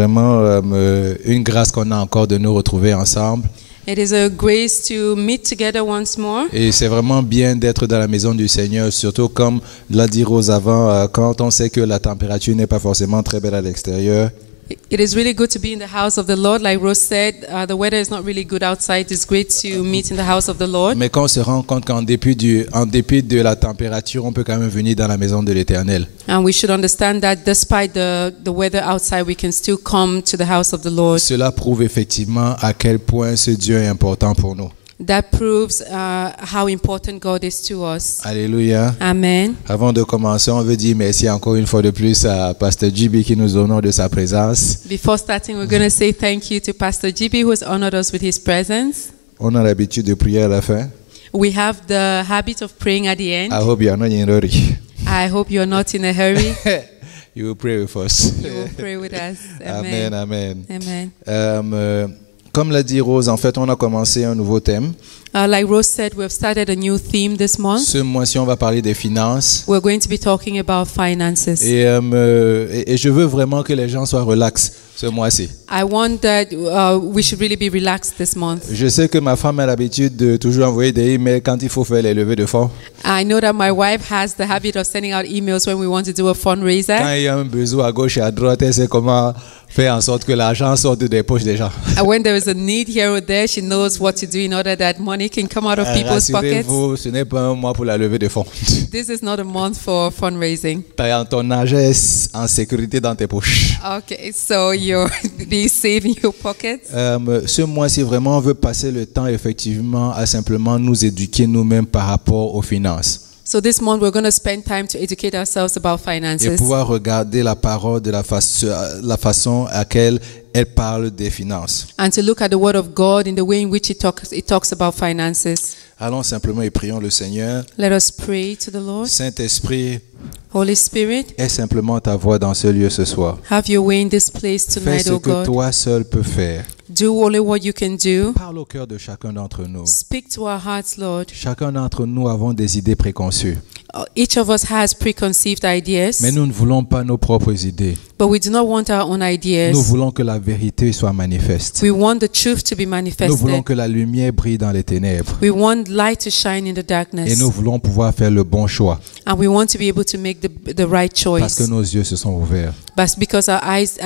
Vraiment une grâce qu'on a encore de nous retrouver ensemble. It is a grace to meet together once more. Et c'est vraiment bien d'être dans la maison du Seigneur, surtout comme l'a dit Rose avant, quand on sait que la température n'est pas forcément très belle à l'extérieur. It is really good to be in the house of the Lord. Like Rose said, the weather is not really good outside. It's great to meet in the house of the Lord. Mais quand on se rend compte qu'en dépit de la température, on peut quand même venir dans la maison de l'Éternel. And we should understand that despite the weather outside, we can still come to the house of the Lord. Cela prouve effectivement à quel point ce Dieu est important pour nous. That proves how important God is to us. Alléluia. Amen. Avant de commencer, on veut dire merci encore une fois de plus à Pasteur JB qui nous honore de sa présence. Before starting, we're going to say thank you to Pastor GB who has honored us with his presence. On a l'habitude de prier à la fin. We have the habit of praying at the end. I hope you are not in a hurry. I hope you're not in a hurry. You will pray with us. You will pray with us. Amen, Amen. amen. Amen. Comme l'a dit Rose, en fait, on a commencé un nouveau thème. Like Rose said, we've started a new theme this month. Ce mois-ci, on va parler des finances. We're going to be talking about finances. Et je veux vraiment que les gens soient relax ce mois-ci. I want that we should really be relaxed this month. Je sais que ma femme a l'habitude de toujours envoyer des emails quand il faut faire les levées de fonds. I know that my wife has the habit of sending out emails when we want to do a fundraiser. Quand il y a un besoin à gauche et à droite, elle sait comment faire en sorte que l'argent sorte des poches des gens. And when there is a need here or there, she knows what to do in order that money can come out of people's pockets. Rassurez-vous, ce n'est pas un mois pour la levée de fonds. This is not a month for fundraising. Ton argent est en sécurité dans tes poches. Okay, so you'll be safe in your pockets. Ce mois-ci, vraiment, on veut passer le temps effectivement à simplement nous éduquer nous-mêmes par rapport aux finances. So this month we're going to spend time to educate ourselves about Et finances pouvoir regarder la parole de la façon à laquelle elle parle des finances. and to look at the Word of God in the way in which it talks about finances. Allons simplement et prions le Seigneur. Let us pray to the Lord. Saint-Esprit, Holy Spirit, aie simplement ta voix dans ce lieu ce soir. have your way in this place Fais tonight, ce O que God. toi seul peux faire. Do only what you can do. Parle au cœur de chacun d'entre nous. Speak to our hearts, Lord. Chacun d'entre nous avons des idées préconçues. Each of us has preconceived ideas, Mais nous ne voulons pas nos propres idées. but we do not want our own ideas. Nous voulons que la vérité soit manifeste. We want the truth to be Nous voulons manifested. que la lumière brille dans les ténèbres. We want light to shine in the Et darkness. nous voulons pouvoir faire le bon choix. And we want to be able to make the right Parce que choice. nos yeux se sont ouverts. But because our eyes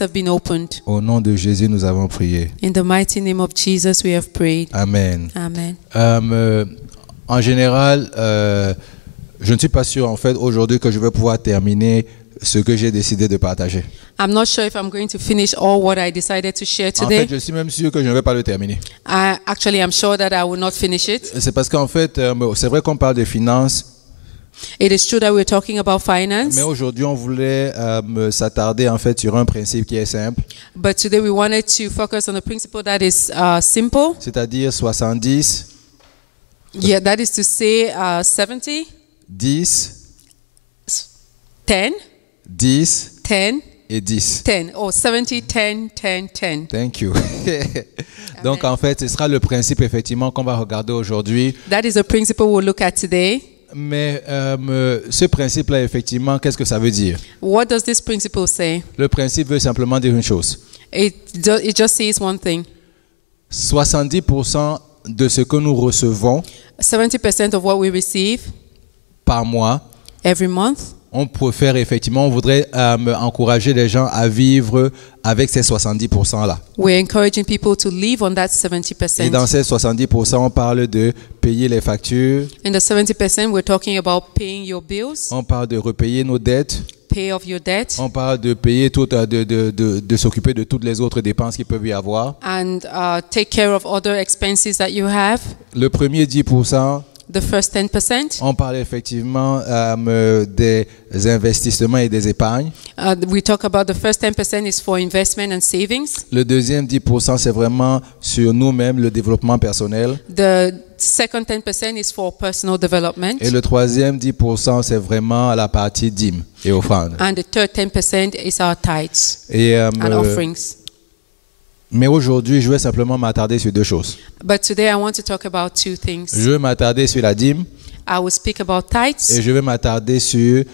have been opened. Au nom de Jésus, nous avons prié. In the mighty name of Jesus, we have prayed. Amen. Amen. En général, je ne suis pas sûr en fait aujourd'hui que je vais pouvoir terminer ce que j'ai décidé de partager. I'm not sure if I'm going to finish all what I decided to share En fait, today. je suis même sûr que je ne vais pas le terminer. Actually, I'm sure that I will not finish it. C'est parce qu'en fait, c'est vrai qu'on parle de finances, It is true that we're talking about finance, mais aujourd'hui, on voulait s'attarder en fait sur un principe qui est simple, but today we wanted to focus on a principle that is simple. c'est-à-dire 70, Yeah, that is to say 70, 10, 10, 10 10, et 10. 10. Oh, 70, 10, 10, 10. Thank you. Donc en fait, ce sera le principe effectivement qu'on va regarder aujourd'hui. That is a principle we'll look at today. Mais ce principe-là, effectivement, qu'est-ce que ça veut dire? What does this principle say? Le principe veut simplement dire une chose. It just says one thing. 70% de ce que nous recevons 70% of what we receive par mois, every month, on préfère effectivement, on voudrait encourager les gens à vivre avec ces 70%-là. we're encouraging people to live on that Et dans 70%. ces 70%, on parle de payer les factures, In the 70%, we're talking about paying your bills, on parle de repayer nos dettes, pay off your debt, on parle de payer de s'occuper de toutes les autres dépenses qu'il peut y avoir. and take care of other expenses that you have. Le premier 10%, The first 10%, on parle effectivement des investissements et des épargnes. we talk about the first 10% is for investment and savings. Le deuxième 10%, c'est vraiment sur nous-mêmes, le développement personnel. The second 10% is for personal development. Et le troisième 10%, c'est vraiment la partie dîme et offrande. And the third 10% is our tithes Et, and offerings. mais aujourd'hui, je vais simplement m'attarder sur deux choses. But today I want to talk about two things. Je vais m'attarder sur la dîme I will speak about et tithes, je vais m'attarder sur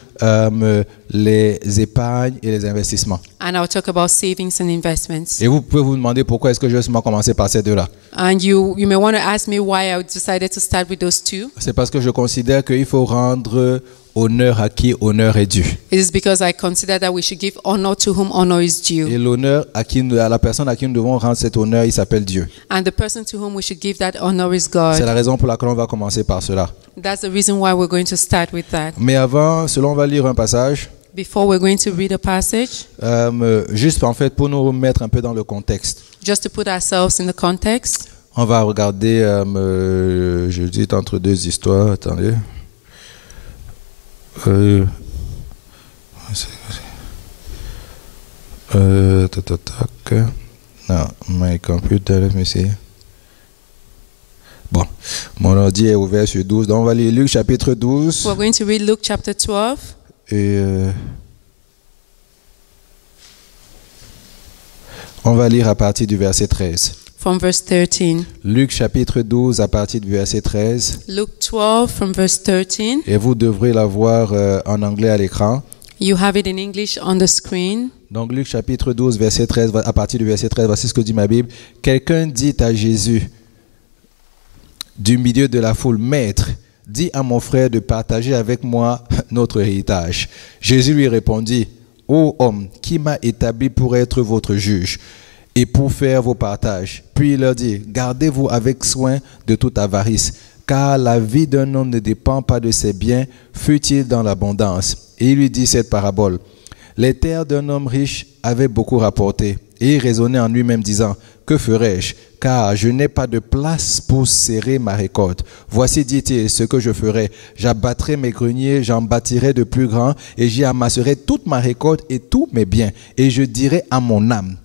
les épargnes et les investissements. and I'll talk about savings and investments. Et vous pouvez vous demander pourquoi est-ce que je vais seulement commencer par ces deux-là. And you may want to ask me why I decided to start with those two. C'est parce que je considère qu'il faut rendre honneur à qui honneur est dû. It is because I consider that we should give honor to whom honor is due. Et l'honneur à la personne à qui nous devons rendre cet honneur, il s'appelle Dieu. And the person to whom we should give that honor is C'est God. la raison pour laquelle on va commencer par cela. That's the reason why we're going to start with that. Mais avant, on va lire un passage, Before we're going to read a passage, juste en fait pour nous mettre un peu dans le contexte. just to put ourselves in the context, On va regarder, je dis entre deux histoires, attendez. Non, my computer, let me see. Bon, mon ordi est ouvert sur 12, donc on va lire Luc chapitre 12. we're going to read Luke chapter 12. Et on va lire à partir du verset 13. From verse 13. Luc chapitre 12 à partir du verset 13. Luke 12 from verse 13. Et vous devrez la voir en anglais à l'écran. You have it in English on the screen. Donc Luc chapitre 12 verset 13, à partir du verset 13, voici ce que dit ma Bible. Quelqu'un dit à Jésus du milieu de la foule, Maître, dis à mon frère de partager avec moi notre héritage. Jésus lui répondit, Ô homme, qui m'a établi pour être votre juge et pour faire vos partages? Puis il leur dit, gardez-vous avec soin de toute avarice, car la vie d'un homme ne dépend pas de ses biens, fût-il dans l'abondance. Et il lui dit cette parabole. Les terres d'un homme riche avaient beaucoup rapporté, et il raisonnait en lui-même disant, que ferai-je? Car je n'ai pas de place pour serrer ma récolte. Voici, dit-il, ce que je ferai. J'abattrai mes greniers, j'en bâtirai de plus grands, et j'y amasserai toute ma récolte et tous mes biens. Et je dirai à mon âme,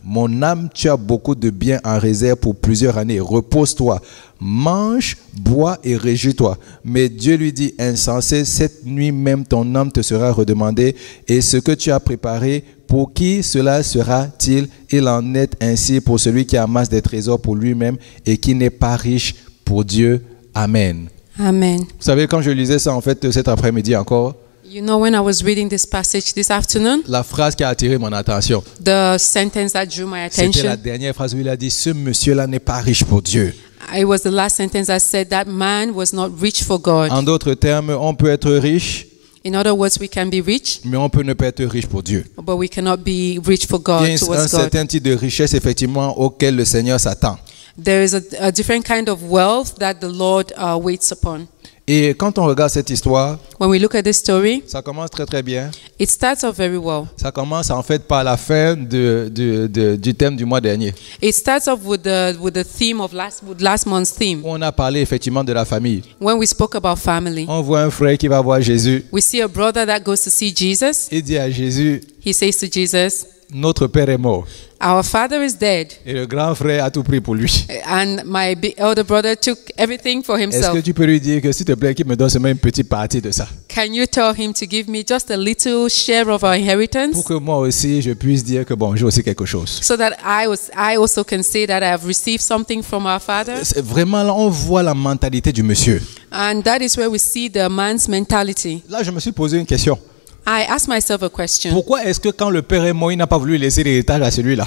tu as beaucoup de biens en réserve pour plusieurs années. Repose-toi, mange, bois et réjouis-toi. Mais Dieu lui dit, insensé, cette nuit même ton âme te sera redemandée, et ce que tu as préparé, pour qui cela sera-t-il? Il en est ainsi pour celui qui amasse des trésors pour lui-même et qui n'est pas riche pour Dieu. Amen. Amen. Vous savez, quand je lisais ça, en fait, cet après-midi encore, You know, when I was reading this passage this afternoon, la phrase qui a attiré mon attention, the sentence that drew my c'était la attention, dernière phrase où il a dit, ce monsieur-là n'est pas riche pour Dieu. it was the last sentence that said that man was not rich for God. En d'autres termes, on peut être riche, In other words, we can be rich, mais on peut ne pas être riche pour Dieu. but we cannot be rich for Il God, y a un towards God. certain type de richesse, effectivement, auquel le Seigneur s'attend. There is a different kind of wealth that the Lord waits upon. Et quand on regarde cette histoire, When we look at this story, ça commence très très bien. it starts off very well. Ça commence en fait par la fin du thème du mois dernier. It starts off with the theme of last month's theme. On a parlé effectivement de la famille. When we spoke about family, On voit un frère qui va voir Jésus. we see a brother that goes to see Jesus. Il dit à Jésus, He says to Jesus, notre père est mort. our father is dead, Et le grand frère a tout pris pour lui. and my elder brother took everything for Est-ce himself. que tu peux lui dire que s'il te plaît, qu'il me donne seulement une petite partie de ça? Can you tell him to give me just a little share of our inheritance, Pour que moi aussi, je puisse dire que bon, j'ai aussi quelque chose. so that I also can say that I have received something from our father? C'est vraiment là, on voit la mentalité du monsieur. And that is where we see the man's mentality. Là, je me suis posé une question. I asked myself a question. Pourquoi est-ce que quand le père est mort, il n'a pas voulu laisser l'héritage à celui-là?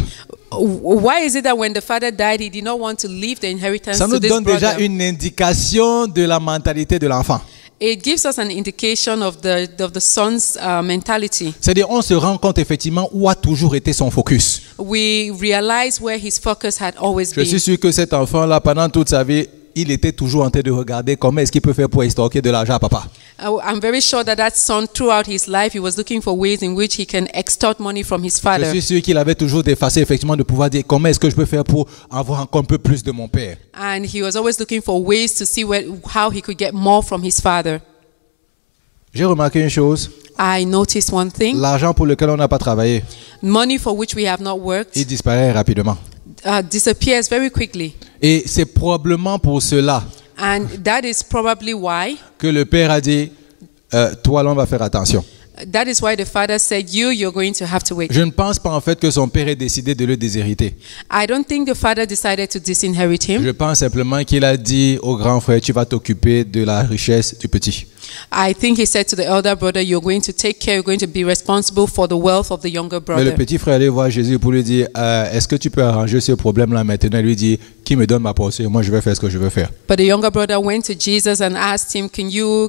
Why is it that when the father died, he did not want to leave the inheritance Ça to nous this donne déjà brother? une indication de la mentalité de l'enfant. It gives us an indication of the son's mentality. C'est-à-dire, on se rend compte effectivement où a toujours été son focus. We realize where his focus had always Je suis been. sûr que cet enfant-là, pendant toute sa vie, il était toujours en train de regarder comment est-ce qu'il peut faire pour extorquer de l'argent à papa. I'm very sure that son, throughout his life, he was looking for ways in which he can extort money from his Je father. suis sûr qu'il avait toujours des facettes effectivement de pouvoir dire comment est-ce que je peux faire pour avoir encore un peu plus de mon père. And he was always looking for ways to see how he could get more from his father. J'ai remarqué une chose, I noticed one thing. l'argent pour lequel on n'a pas travaillé, Money for which we have not worked il disparaît rapidement. disappears very quickly. Et c'est probablement pour cela And that is probably why que le père a dit, toi là on va faire attention. That is why the father said, you're going to have to wait. Je ne pense pas en fait que son père ait décidé de le déshériter. I don't think the father decided to disinherit him. Je pense simplement qu'il a dit au grand frère, tu vas t'occuper de la richesse du petit. I think he said to the elder brother, you're going to take care, you're going to be responsible for the wealth of the younger Mais le brother. petit frère allait voir Jésus pour lui dire, est-ce que tu peux arranger ce problème-là maintenant? Il lui dit, qui me donne ma portion? Moi, je vais faire ce que je veux faire. But the younger brother went to Jesus and asked him, can you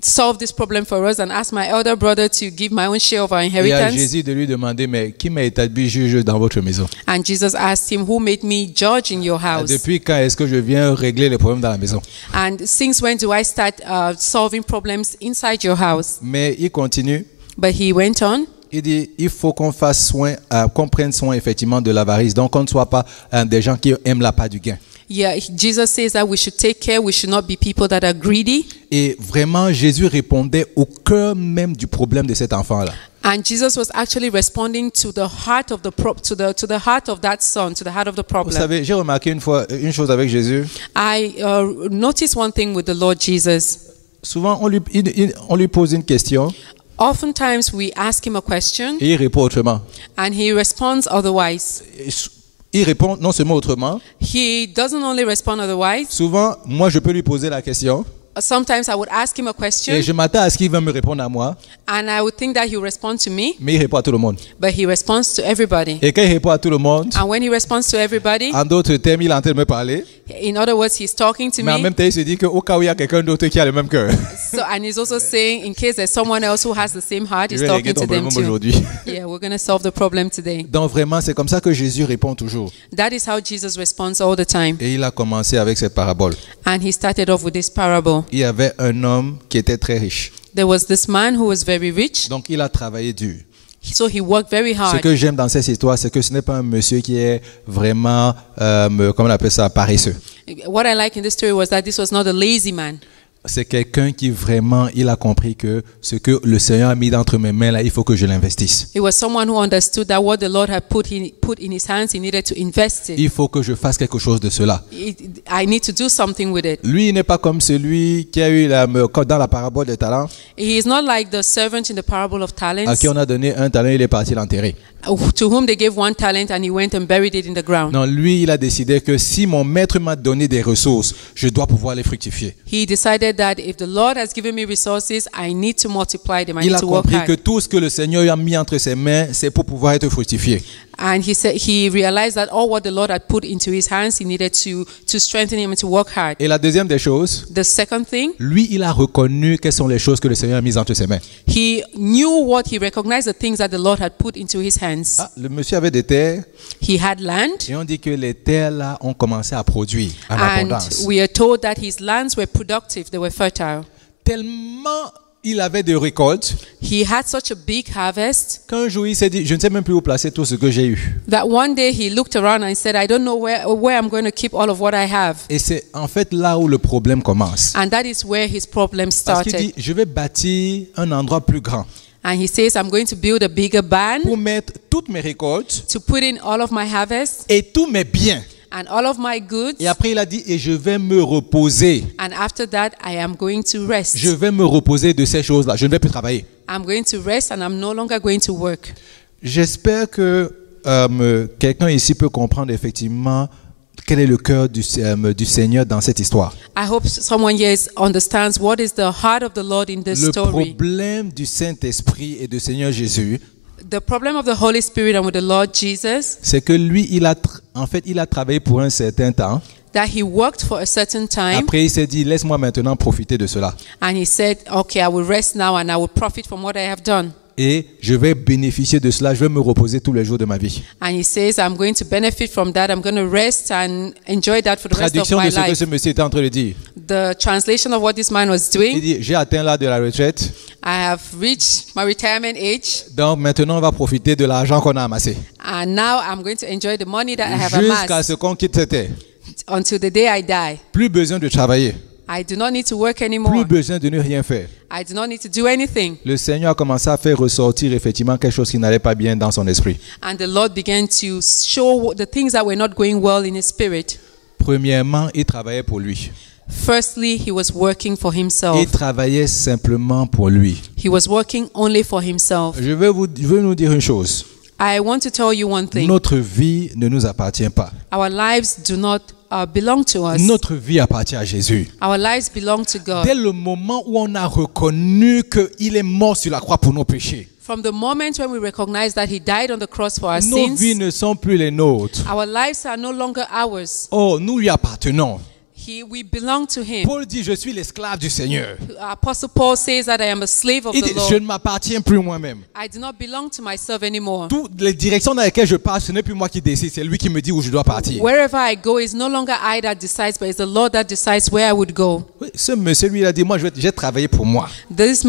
solve this problem for us and ask my elder brother to give my own share of our Et à inheritance? Jésus de lui demander, mais qui m'a établi juge dans votre maison? And Jesus asked him, who made me judge in your house? Depuis quand est-ce que je viens régler les problèmes dans la maison? And since when do I start solving problems inside your house? Mais il continue. But he went on. Il dit, il faut qu'on fasse soin, qu'on prenne soin effectivement de l'avarice. Donc, on ne soit pas des gens qui aiment la part du gain. Yeah, Jesus says that we should take care. We should not be people that are greedy. Et vraiment, Jésus répondait au cœur même du problème de cet enfant-là. And Jesus was actually responding to the heart of the to the heart of that son, to the heart of the Vous problem. savez, j'ai remarqué une chose avec Jésus. I noticed one thing with the Lord Jesus. Souvent, on lui pose une question Oftentimes we ask him a question et il répond autrement. and he responds otherwise. Il répond non seulement autrement. He doesn't only respond otherwise. Souvent, moi, je peux lui poser la question Sometimes I would ask him a question et je m'attends à ce qu'il va me répondre à moi, and I would think that he would respond to me, mais il répond à tout le monde. but he responds to everybody. Et quand il répond à tout le monde, And when he responds to everybody, en d'autres termes, il est en train de me parler, in other words, he's talking to mais en me. même temps, il se dit qu'au cas où il y a quelqu'un d'autre qui a le même cœur, So, and he's also saying, in case there's someone else who has the same heart, je he's vais régler talking ton to them problème too. aujourd'hui. Yeah, we're going to solve the problem today. Donc vraiment, c'est comme ça que Jésus répond toujours. That is how Jesus responds all the time. Et il a commencé avec cette parabole. And he started off with this parable. Il y avait un homme qui était très riche. There was this man who was very rich, Donc il a travaillé dur. so he worked very Ce hard. que j'aime dans cette histoire, c'est que ce n'est pas un monsieur qui est vraiment, comment on appelle ça, paresseux. What I like in this story was that this was not a lazy man. C'est quelqu'un qui vraiment, il a compris que ce que le Seigneur a mis entre mes mains, là, il faut que je l'investisse. It was someone who understood that what the Lord had put in his hands, he needed to invest it. Il faut que je fasse quelque chose de cela. I need to do something with it. Lui, il n'est pas comme celui qui a eu, dans la parabole des talents, He is not like the servant in the parable of à talents, qui on a donné un talent, il est parti l'enterrer. to whom they gave one talent and he went and buried it in the ground. Non, lui, il a décidé que si mon maître m'a donné des ressources, je dois pouvoir les fructifier. He decided that if the Lord has given me resources, I need to multiply them. I Il need a to work compris que hard. tout ce que le Seigneur a mis entre ses mains, c'est pour pouvoir être fructifié. And he realized that all what the Lord had put into his hands, he needed to strengthen him and to work hard. Et la deuxième des choses, The second thing, lui, il a reconnu quelles sont les choses que le Seigneur a mises entre ses mains. he recognized the things that the Lord had put into his hands. Ah, le monsieur avait des terres He had land, et on dit que les terres là ont commencé à produire en and abondance. we are told that his lands were productive, they were fertile. Tellement il avait de récoltes He had such a big harvest qu'un jour il s'est dit, je ne sais même plus où placer tout ce que j'ai eu. that one day he looked around and said, I don't know where I'm going to keep all of what I have. Et c'est en fait là où le problème commence. And that is where his problem Parce qu'il started. dit, je vais bâtir un endroit plus grand And he says, I'm going to build a bigger barn pour mettre toutes mes récoltes to put in all of my harvest et tous mes biens. and all of my goods. Et après il a dit, et je vais me reposer. And after that, I am going to rest. Je vais me reposer de ces choses-là. Je ne vais plus travailler. I'm going to rest and I'm no longer going to work. J'espère que quelqu'un ici peut comprendre effectivement quel est le cœur du Seigneur dans cette histoire. I hope someone here understands what is the heart of the Lord in this Le story. problème du Saint-Esprit et du Seigneur Jésus, The problem of the Holy Spirit and with the Lord Jesus, c'est que lui, il a travaillé pour un certain temps. that he worked for a certain time Après, il s'est dit, laisse-moi maintenant profiter de cela. and he said, okay, I will rest now and I will profit from what I have done. Et je vais bénéficier de cela, je vais me reposer tous les jours de ma vie. And he says, I'm going to benefit from that. I'm going to rest and enjoy that for the rest of Traduction my de ce que life. ce monsieur était en train de dire. The translation of what this man was Il doing, dit, j'ai atteint l'âge de la retraite, I have reached my retirement age, donc maintenant on va profiter de l'argent qu'on a amassé. and now I'm going to enjoy the money that I have Jusqu'à amassed ce qu'on quitte cette terre. until the day I die. Plus besoin de travailler, I do not need to work plus anymore. besoin de ne rien faire. I do not need to do anything. Le Seigneur a commencé à faire ressortir effectivement quelque chose qui n'allait pas bien dans son esprit. And the Lord began to show the things that were not going well in his spirit. Premièrement, il travaillait pour lui. Firstly, he was working for himself. Il travaillait simplement pour lui. He was working only for himself. Je veux nous dire une chose. I want to tell you one thing. Notre vie ne nous appartient pas. Our lives do not belong to us. Notre vie appartient à Jésus. Our lives belong to God. Dès le moment où on a reconnu qu'il est mort sur la croix pour nos péchés, From the moment when we recognize that he died on the cross for our nos sins, vies ne sont plus les nôtres. our lives are no longer ours. Oh, nous lui appartenons. We belong to him. Paul dit, je suis l'esclave du Seigneur. Apostle Paul says that I am a slave of Il the dit, je Lord. ne m'appartiens plus moi-même. I do not belong to myself anymore. Toutes les directions dans lesquelles je pars, ce n'est plus moi qui décide, c'est lui qui me dit où je dois partir. Wherever I go, it's no longer I that decides, but it's the Lord that decides where I would go. Oui, ce monsieur, lui, il a dit, moi, j'ai travaillé pour moi. This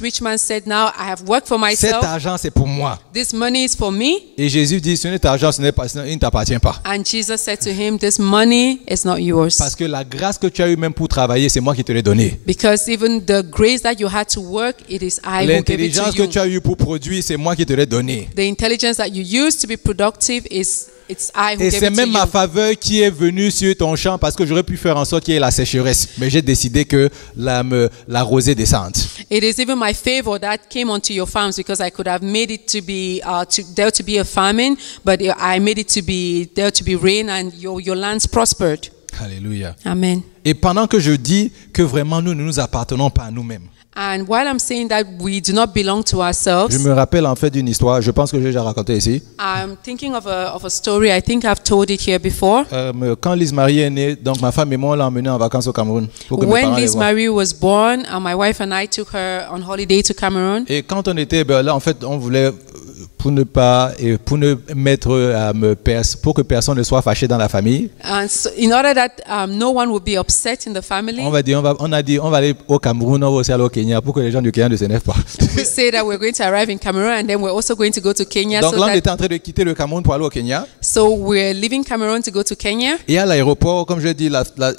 rich man said, now I have worked for Cet myself. argent, c'est pour moi. This money is for me. Et Jésus dit, ce n'est ta argent, il ne t'appartient pas. And Jesus said to him, this money is not yours. Parce que la grâce que tu as eue même pour travailler, c'est moi qui te l'ai donnée. Because even the grace that you had to work, it is I who gave it L'intelligence to que you. tu as eue pour produire, c'est moi qui te l'ai donnée. The intelligence that you use to be productive it's I who Et gave c'est it to même ma you. faveur qui est venue sur ton champ parce que j'aurais pu faire en sorte qu'il y ait la sécheresse. Mais j'ai décidé que la rosée descende. It is even my favor that came onto your farms because I could have made it to be there to be a famine, but I made it to be there to be rain and your lands prospered. Alléluia. Amen. Et pendant que je dis que vraiment nous ne nous appartenons pas à nous-mêmes, And while I'm saying that we do not belong to ourselves, je me rappelle en fait d'une histoire, je pense que j'ai déjà raconté ici. I'm thinking of a story. I think I've told it here before. Quand Lise Marie est née, donc ma femme et moi on l'a emmenée en vacances au Cameroun. Pour que mes When parents les Liz voient. Marie was born, my wife and I took her on holiday to Cameroon. Et quand on était là, en fait, on voulait pour ne mettre pour que personne ne soit fâché dans la famille. And so in order that no one would be upset in the family, On a dit on va aller au Cameroun, on va aussi aller au Kenya pour que les gens du Kenya ne s'énervent pas. we say that we're going to arrive in Cameroon and then we're also going to go to Kenya. Donc là, on So, était en train de quitter le Cameroun pour aller au Kenya. so we're leaving Cameroon to go to Kenya. Et à l'aéroport, comme je dis,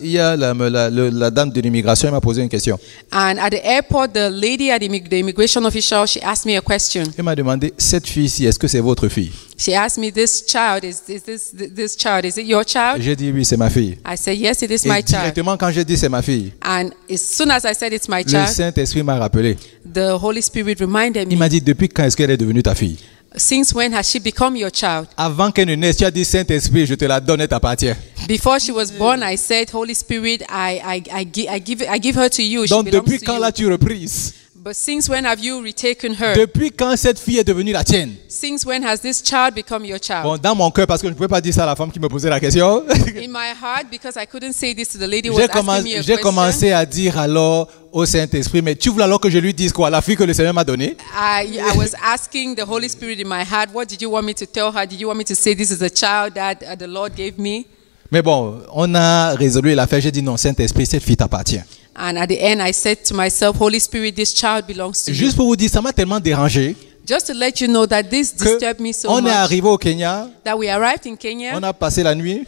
il y a la dame de l'immigration elle m'a posé une question. And at the airport, the lady at the immigration official, she asked me a question. Elle m'a demandé, cette fille-ci, est-ce que c'est votre fille? She asked me, this child, is it your child? J'ai dit oui, c'est ma fille. I said, yes, it is Et my child. directement quand j'ai dit c'est ma fille, And as soon as I said it's my le child, Saint-Esprit m'a rappelé. the Holy Spirit reminded Il me, m'a dit, depuis quand est-ce qu'elle est devenue ta fille? since when has she become your child? Avant qu'elle ne naisse, tu as dit, Saint-Esprit, je te la donne, elle t'appartient. Before she was born, I said, Holy Spirit, I give her to you. She Donc belongs depuis to quand you. l'as-tu reprise? But since when have you retaken her? Depuis quand cette fille est devenue la tienne? Since when has this child become your child? Bon, dans mon cœur, parce que je ne pouvais pas dire ça à la femme qui me posait la question, In my heart, because I couldn't say this to the lady who was asking me a j'ai question, commencé à dire alors au Saint-Esprit, mais tu voulais alors que je lui dise quoi? La fille que le Seigneur m'a donnée? I was asking the Holy Spirit in my heart, what did you want me to tell her? Did you want me to say this is a child that the Lord gave me? Mais bon, on a résolu l'affaire. J'ai dit non, Saint-Esprit, cette fille t'appartient. And at the end, I said to myself, Holy Spirit, this child belongs to you. Juste pour vous dire, ça m'a tellement dérangé Just to let you know that this que disturbed me so on est much arrivé au Kenya, that we arrived in Kenya. on a passé la nuit.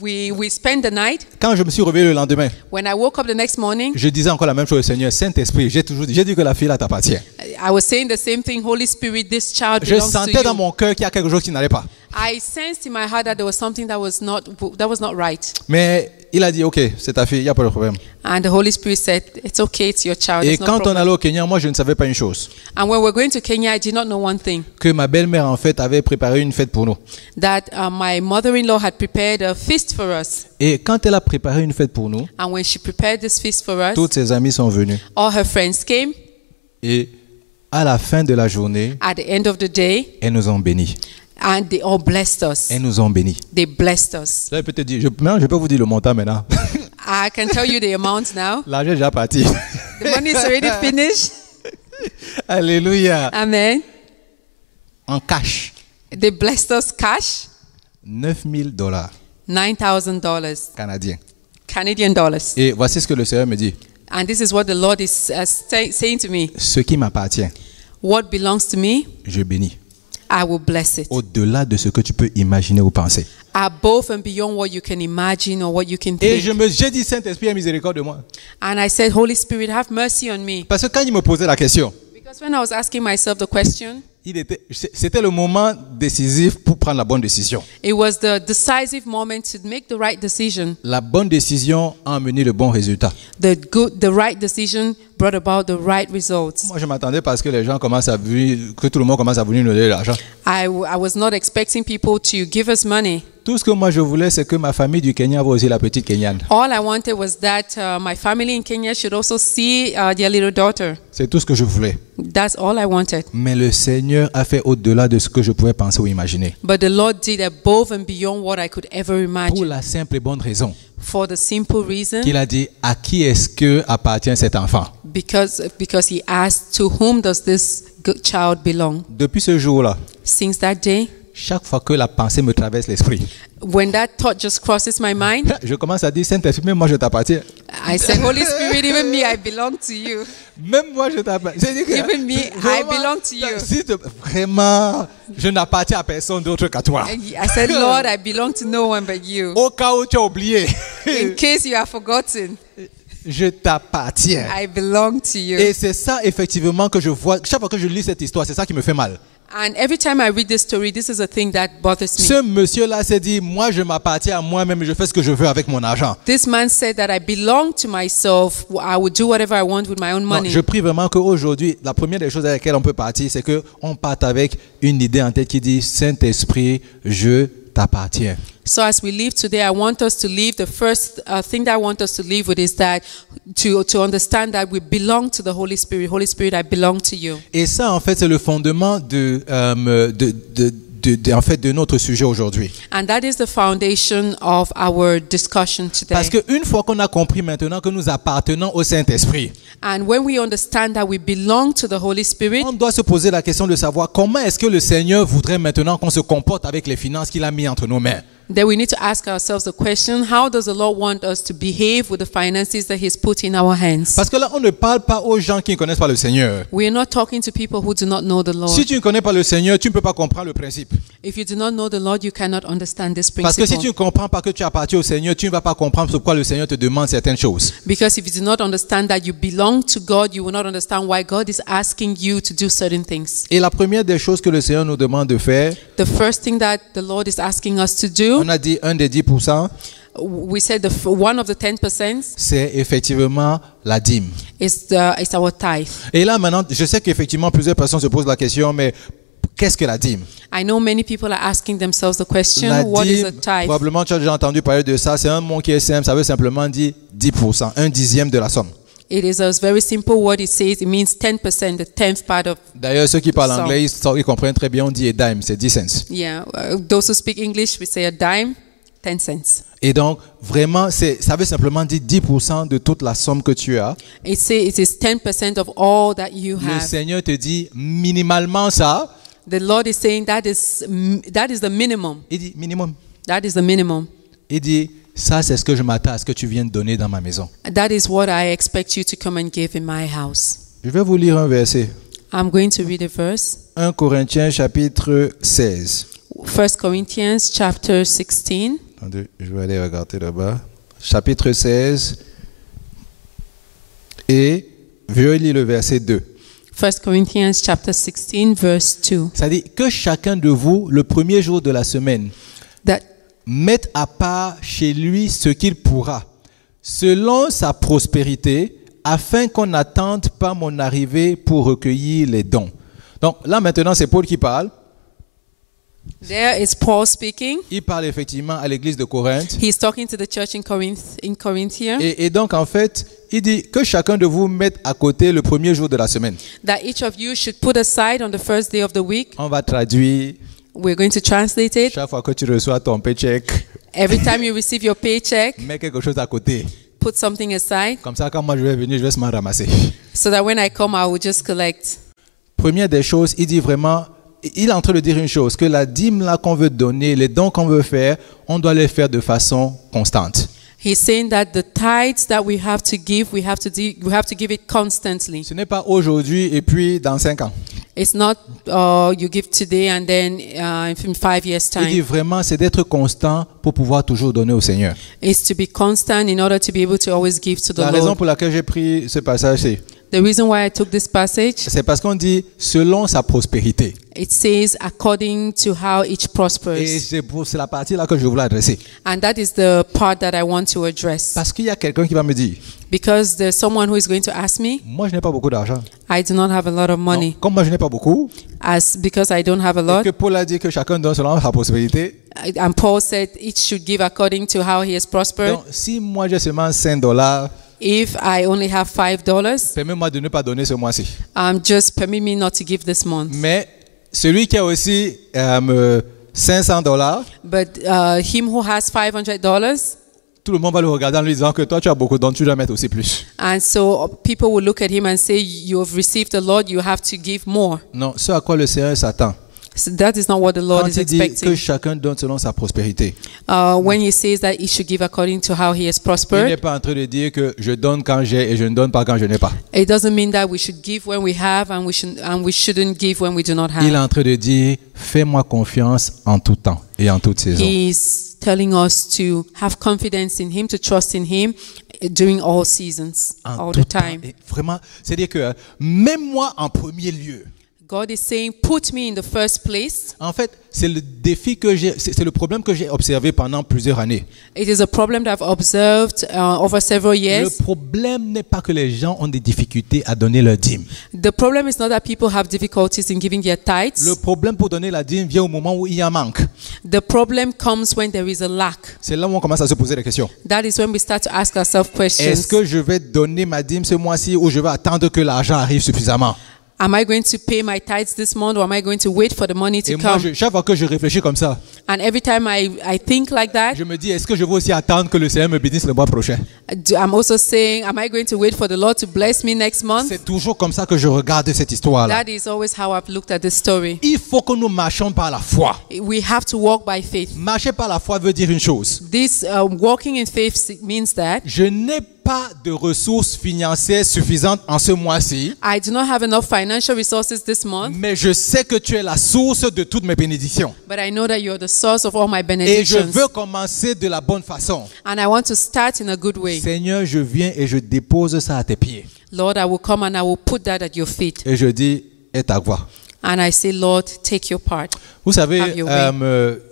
We spent the night. Quand je me suis réveillé le lendemain, When I woke up the next morning, je disais encore la même chose au Seigneur, Saint-Esprit, j'ai dit que la fille là t'appartient. I was saying the same thing, Holy Spirit, this child Je belongs to sentais dans you. mon cœur qu'il y a quelque chose qui n'allait pas. I sensed in my heart that there was something that was not right. Mais il a dit, ok, c'est ta fille, il n'y a pas de problème. And the Holy Spirit said, it's okay, it's your child. Et There's no quand on problem. allait au Kenya, moi je ne savais pas une chose, And when we're going to Kenya, I did not know one thing, que ma belle-mère en fait avait préparé une fête pour nous. that my mother-in-law had prepared a feast for us. Et quand elle a préparé une fête pour nous, And when she prepared this feast for us, toutes ses amies sont venues. all her friends came. Et à la fin de la journée, At the end of the day, elles nous ont bénis. and they all blessed us. Elles nous ont bénis. They blessed us. Là, je peux te dire, je peux vous dire le montant maintenant. I can tell you the amount now. L'argent est déjà parti. The money is already finished. Alléluia. Amen. En cash, They blessed us cash, $9,000 $9,000, canadiens. Canadian dollars. Et voici ce que le Seigneur me dit. And this is what the Lord is saying to me. Ce qui m'appartient, What belongs to me, je bénis. I will bless it. Au-delà de ce que tu peux imaginer ou penser. Above and beyond what you can imagine or what you can Et think. j'ai dit, Saint-Esprit, aie miséricorde de moi. And I said, Holy Spirit, have mercy on me. Parce que quand il me posait la question, Because when I was asking myself the question, C'était le moment décisif pour prendre la bonne décision. It was the decisive moment to make the right decision. La bonne décision a amené le bon résultat. The right decision brought about the right results. Moi, je m'attendais parce que les gens commencent à venir, que tout le monde commence à venir nous donner de l'argent. I was not expecting people to give us money. Tout ce que moi je voulais, c'est que ma famille du Kenya voit aussi la petite Kenyane. All I wanted was that my family in Kenya should also see their little daughter. C'est tout ce que je voulais. That's all I wanted. Mais le Seigneur a fait au-delà de ce que je pouvais penser ou imaginer. But the Lord did above and beyond what I could ever Pour imagine. la simple et bonne raison For the simple reason, qu'il a dit à qui est-ce que appartient cet enfant. because he asked, to whom does this good child belong? Depuis ce jour-là, Since that day, chaque fois que la pensée me traverse l'esprit, when that thought just crosses my mind, je commence à dire Saint-Esprit, même moi je t'appartiens. I say, Holy Spirit, even me, I belong to you. Même moi je t'appartiens. Even me, I belong to you. Si vraiment, je n'appartiens à personne d'autre qu'à toi. I said, Lord, I belong to no one but you. Au cas où tu as oublié, In case you have forgotten, je t'appartiens. I belong to you. Et c'est ça effectivement que je vois. Chaque fois que je lis cette histoire, c'est ça qui me fait mal. And every time I read this story, this is a thing that bothers me. Ce monsieur-là s'est dit, moi je m'appartiens à moi-même et je fais ce que je veux avec mon argent. This man said that I belong to myself. I would do whatever I want with my own Non, money. je prie vraiment qu'aujourd'hui, la première des choses avec lesquelles on peut partir, c'est qu'on parte avec une idée en tête qui dit, Saint-Esprit, je t'appartiens. So as we leave today, I want us to leave. The first thing that I want us to leave with is that to understand that we belong to the Holy Spirit. Holy Spirit, I belong to you. Et ça, en fait, c'est le fondement en fait, de notre sujet aujourd'hui. And that is the foundation of our discussion today. Parce qu'une fois qu'on a compris maintenant que nous appartenons au Saint-Esprit, And when we understand that we belong to the Holy Spirit, on doit se poser la question de savoir comment est-ce que le Seigneur voudrait maintenant qu'on se comporte avec les finances qu'il a mis entre nos mains. then we need to ask ourselves the question, how does the Lord want us to behave with the finances that He's put in our hands? Parce que là, on ne parle pas aux gens qui ne connaissent pas le Seigneur. We are not talking to people who do not know the Lord. Si tu ne connais pas le Seigneur, tu ne peux pas comprendre le principe. If you do not know the Lord, you cannot understand this Parce que si tu principle. ne comprends pas que tu appartiens au Seigneur, tu ne vas pas comprendre pourquoi le Seigneur te demande certaines choses. Because if you do not understand that you belong to God, you will not understand why God is asking you to do certain things. Et la première des choses que le Seigneur nous demande de faire, The first thing that the Lord is asking us to do, on a dit un des 10%, we said one of the 10% c'est effectivement la dîme. is our tithe. Et là maintenant, je sais qu'effectivement plusieurs personnes se posent la question, mais qu'est-ce que la dîme? I know many people are asking themselves the question, La what is a dîme, tithe? probablement tu as déjà entendu parler de ça, c'est un mot qui est simple, ça veut simplement dire 10%, un dixième de la somme. It is a very simple word. It says it means 10%, the 10th part of. D'ailleurs, ceux qui parlent So- anglais, ils comprennent très bien, on dit a dime, c'est 10 cents. Yeah, those who speak English, we say a dime, 10 cents. Et donc, vraiment, ça veut simplement dire 10% de toute la somme que tu as. It says it is 10% of all that you Le have. Seigneur te dit minimalement ça. The Lord is saying that is the minimum. Il dit minimum. That is the minimum. Il dit, ça c'est ce que je m'attends à ce que tu viennes donner dans ma maison. That is what I expect you to come and give in my house. Je vais vous lire un verset. I'm going to read a verse. 1 Corinthiens chapitre 16. 1 Corinthians chapter 16. Attendez, je vais aller regarder là-bas. Chapitre 16. Et je lis le verset 2. 1 Corinthians chapter 16 verse 2. Ça dit que chacun de vous, le premier jour de la semaine, That mette à part chez lui ce qu'il pourra, selon sa prospérité, afin qu'on n'attende pas mon arrivée pour recueillir les dons. Donc là maintenant, c'est Paul qui parle. there is Paul speaking. Il parle effectivement à l'église de Corinthe. He's talking to the church in Corinth here. Et donc en fait, il dit que chacun de vous mette à côté le premier jour de la semaine. That each of you should put aside on the first day of the week. On va traduire We're going to translate it. chaque fois que tu reçois ton paycheck, Every time you receive your paycheck, mets quelque chose à côté. put something aside Comme ça, quand moi je vais venir, je vais seulement ramasser. so that when I come, I will just collect. Première des choses, il dit vraiment, il est en train de dire une chose, que la dîme là qu'on veut donner, les dons qu'on veut faire, on doit les faire de façon constante. He's saying that the tithes that we have to give, we have to give it constantly. Ce n'est pas aujourd'hui et puis dans 5 ans. It's not you give today and then in 5 years' Il dit time. vraiment, c'est d'être constant pour pouvoir toujours donner au Seigneur. It's to be constant in order to be able to always give to the La raison Lord. pour laquelle j'ai pris ce passage, c'est The reason why I took this passage, c'est parce qu'on dit selon sa prospérité. it says according to how each Et prospers. c'est la partie là que je voulais adresser. And that is the part that I want to address. Parce qu'il y a quelqu'un qui va me dire, Because there's someone who is going to ask me, moi je n'ai pas beaucoup d'argent. I do not have a lot of money. Non, comme moi je n'ai pas beaucoup, Because I don't have a lot, et que Paul a dit que chacun donne selon sa prospérité. and Paul said each should give according to how he has prospered. Donc si moi j'ai seulement $5, If I only have $5, permets-moi de ne pas donner ce mois-ci. just permit me not to give this month. Mais celui qui a aussi $500, But him who has $500, tout le monde va le regarder en lui disant que toi tu as beaucoup, donc tu dois mettre aussi plus. and so people will look at him and say, you have received a lot, you have to give more. Non, ce à quoi le Seigneur s'attend. So that is not what the Lord Quand is il dit que expecting. chacun donne selon sa prospérité, When he says that he should give according to how he has il n'est prospered, pas en train de dire que je donne quand j'ai et je ne donne pas quand je n'ai pas. it doesn't mean that we should give when we have and we shouldn't give when we do not Il est have. en train de dire fais-moi confiance en tout temps et en toute saison. He's telling us to have confidence in him, to trust in him during all seasons, En all tout the temps. time. Et vraiment, c'est-à-dire que même moi en premier lieu. God is saying, put me in the first place. En fait, c'est le défi que j'ai, c'est le problème que j'ai observé pendant plusieurs années. It is a problem that I've observed over several Le years. problème n'est pas que les gens ont des difficultés à donner leur dîme. The problem is not that people have difficulties in giving their Le tithes. problème pour donner la dîme vient au moment où il y a un manque. The problem comes when there is a lack. C'est là où on commence à se poser des questions. That is when we start to ask ourselves questions. Est-ce que je vais donner ma dîme ce mois-ci ou je vais attendre que l'argent arrive suffisamment? Am I going to pay my tithes this month, or am I going to wait for the money to Et moi, come? chaque fois que je réfléchis comme ça, And every time I think like that, je me dis, est-ce que je vais aussi attendre que le Seigneur me bénisse le mois prochain? I'm also saying, am I going to wait for the Lord to bless me next month? C'est toujours comme ça que je regarde cette histoire-là. That is always how I've looked at this story. Il faut que nous marchions par la foi. We have to walk by faith. Marcher par la foi veut dire une chose. This walking in faith means that Je n'ai pas de ressources financières suffisantes en ce mois-ci, I do not have enough financial resources this month, mais je sais que tu es la source de toutes mes bénédictions. but I know that you're the source of all my Et je benedictions. veux commencer de la bonne façon. And I want to start in a good way. Seigneur, je viens et je dépose ça à tes pieds. Lord, I will come and I will put that at your feet. Et je dis, et ta voix. And I say, Lord, take your part. Vous savez, Have your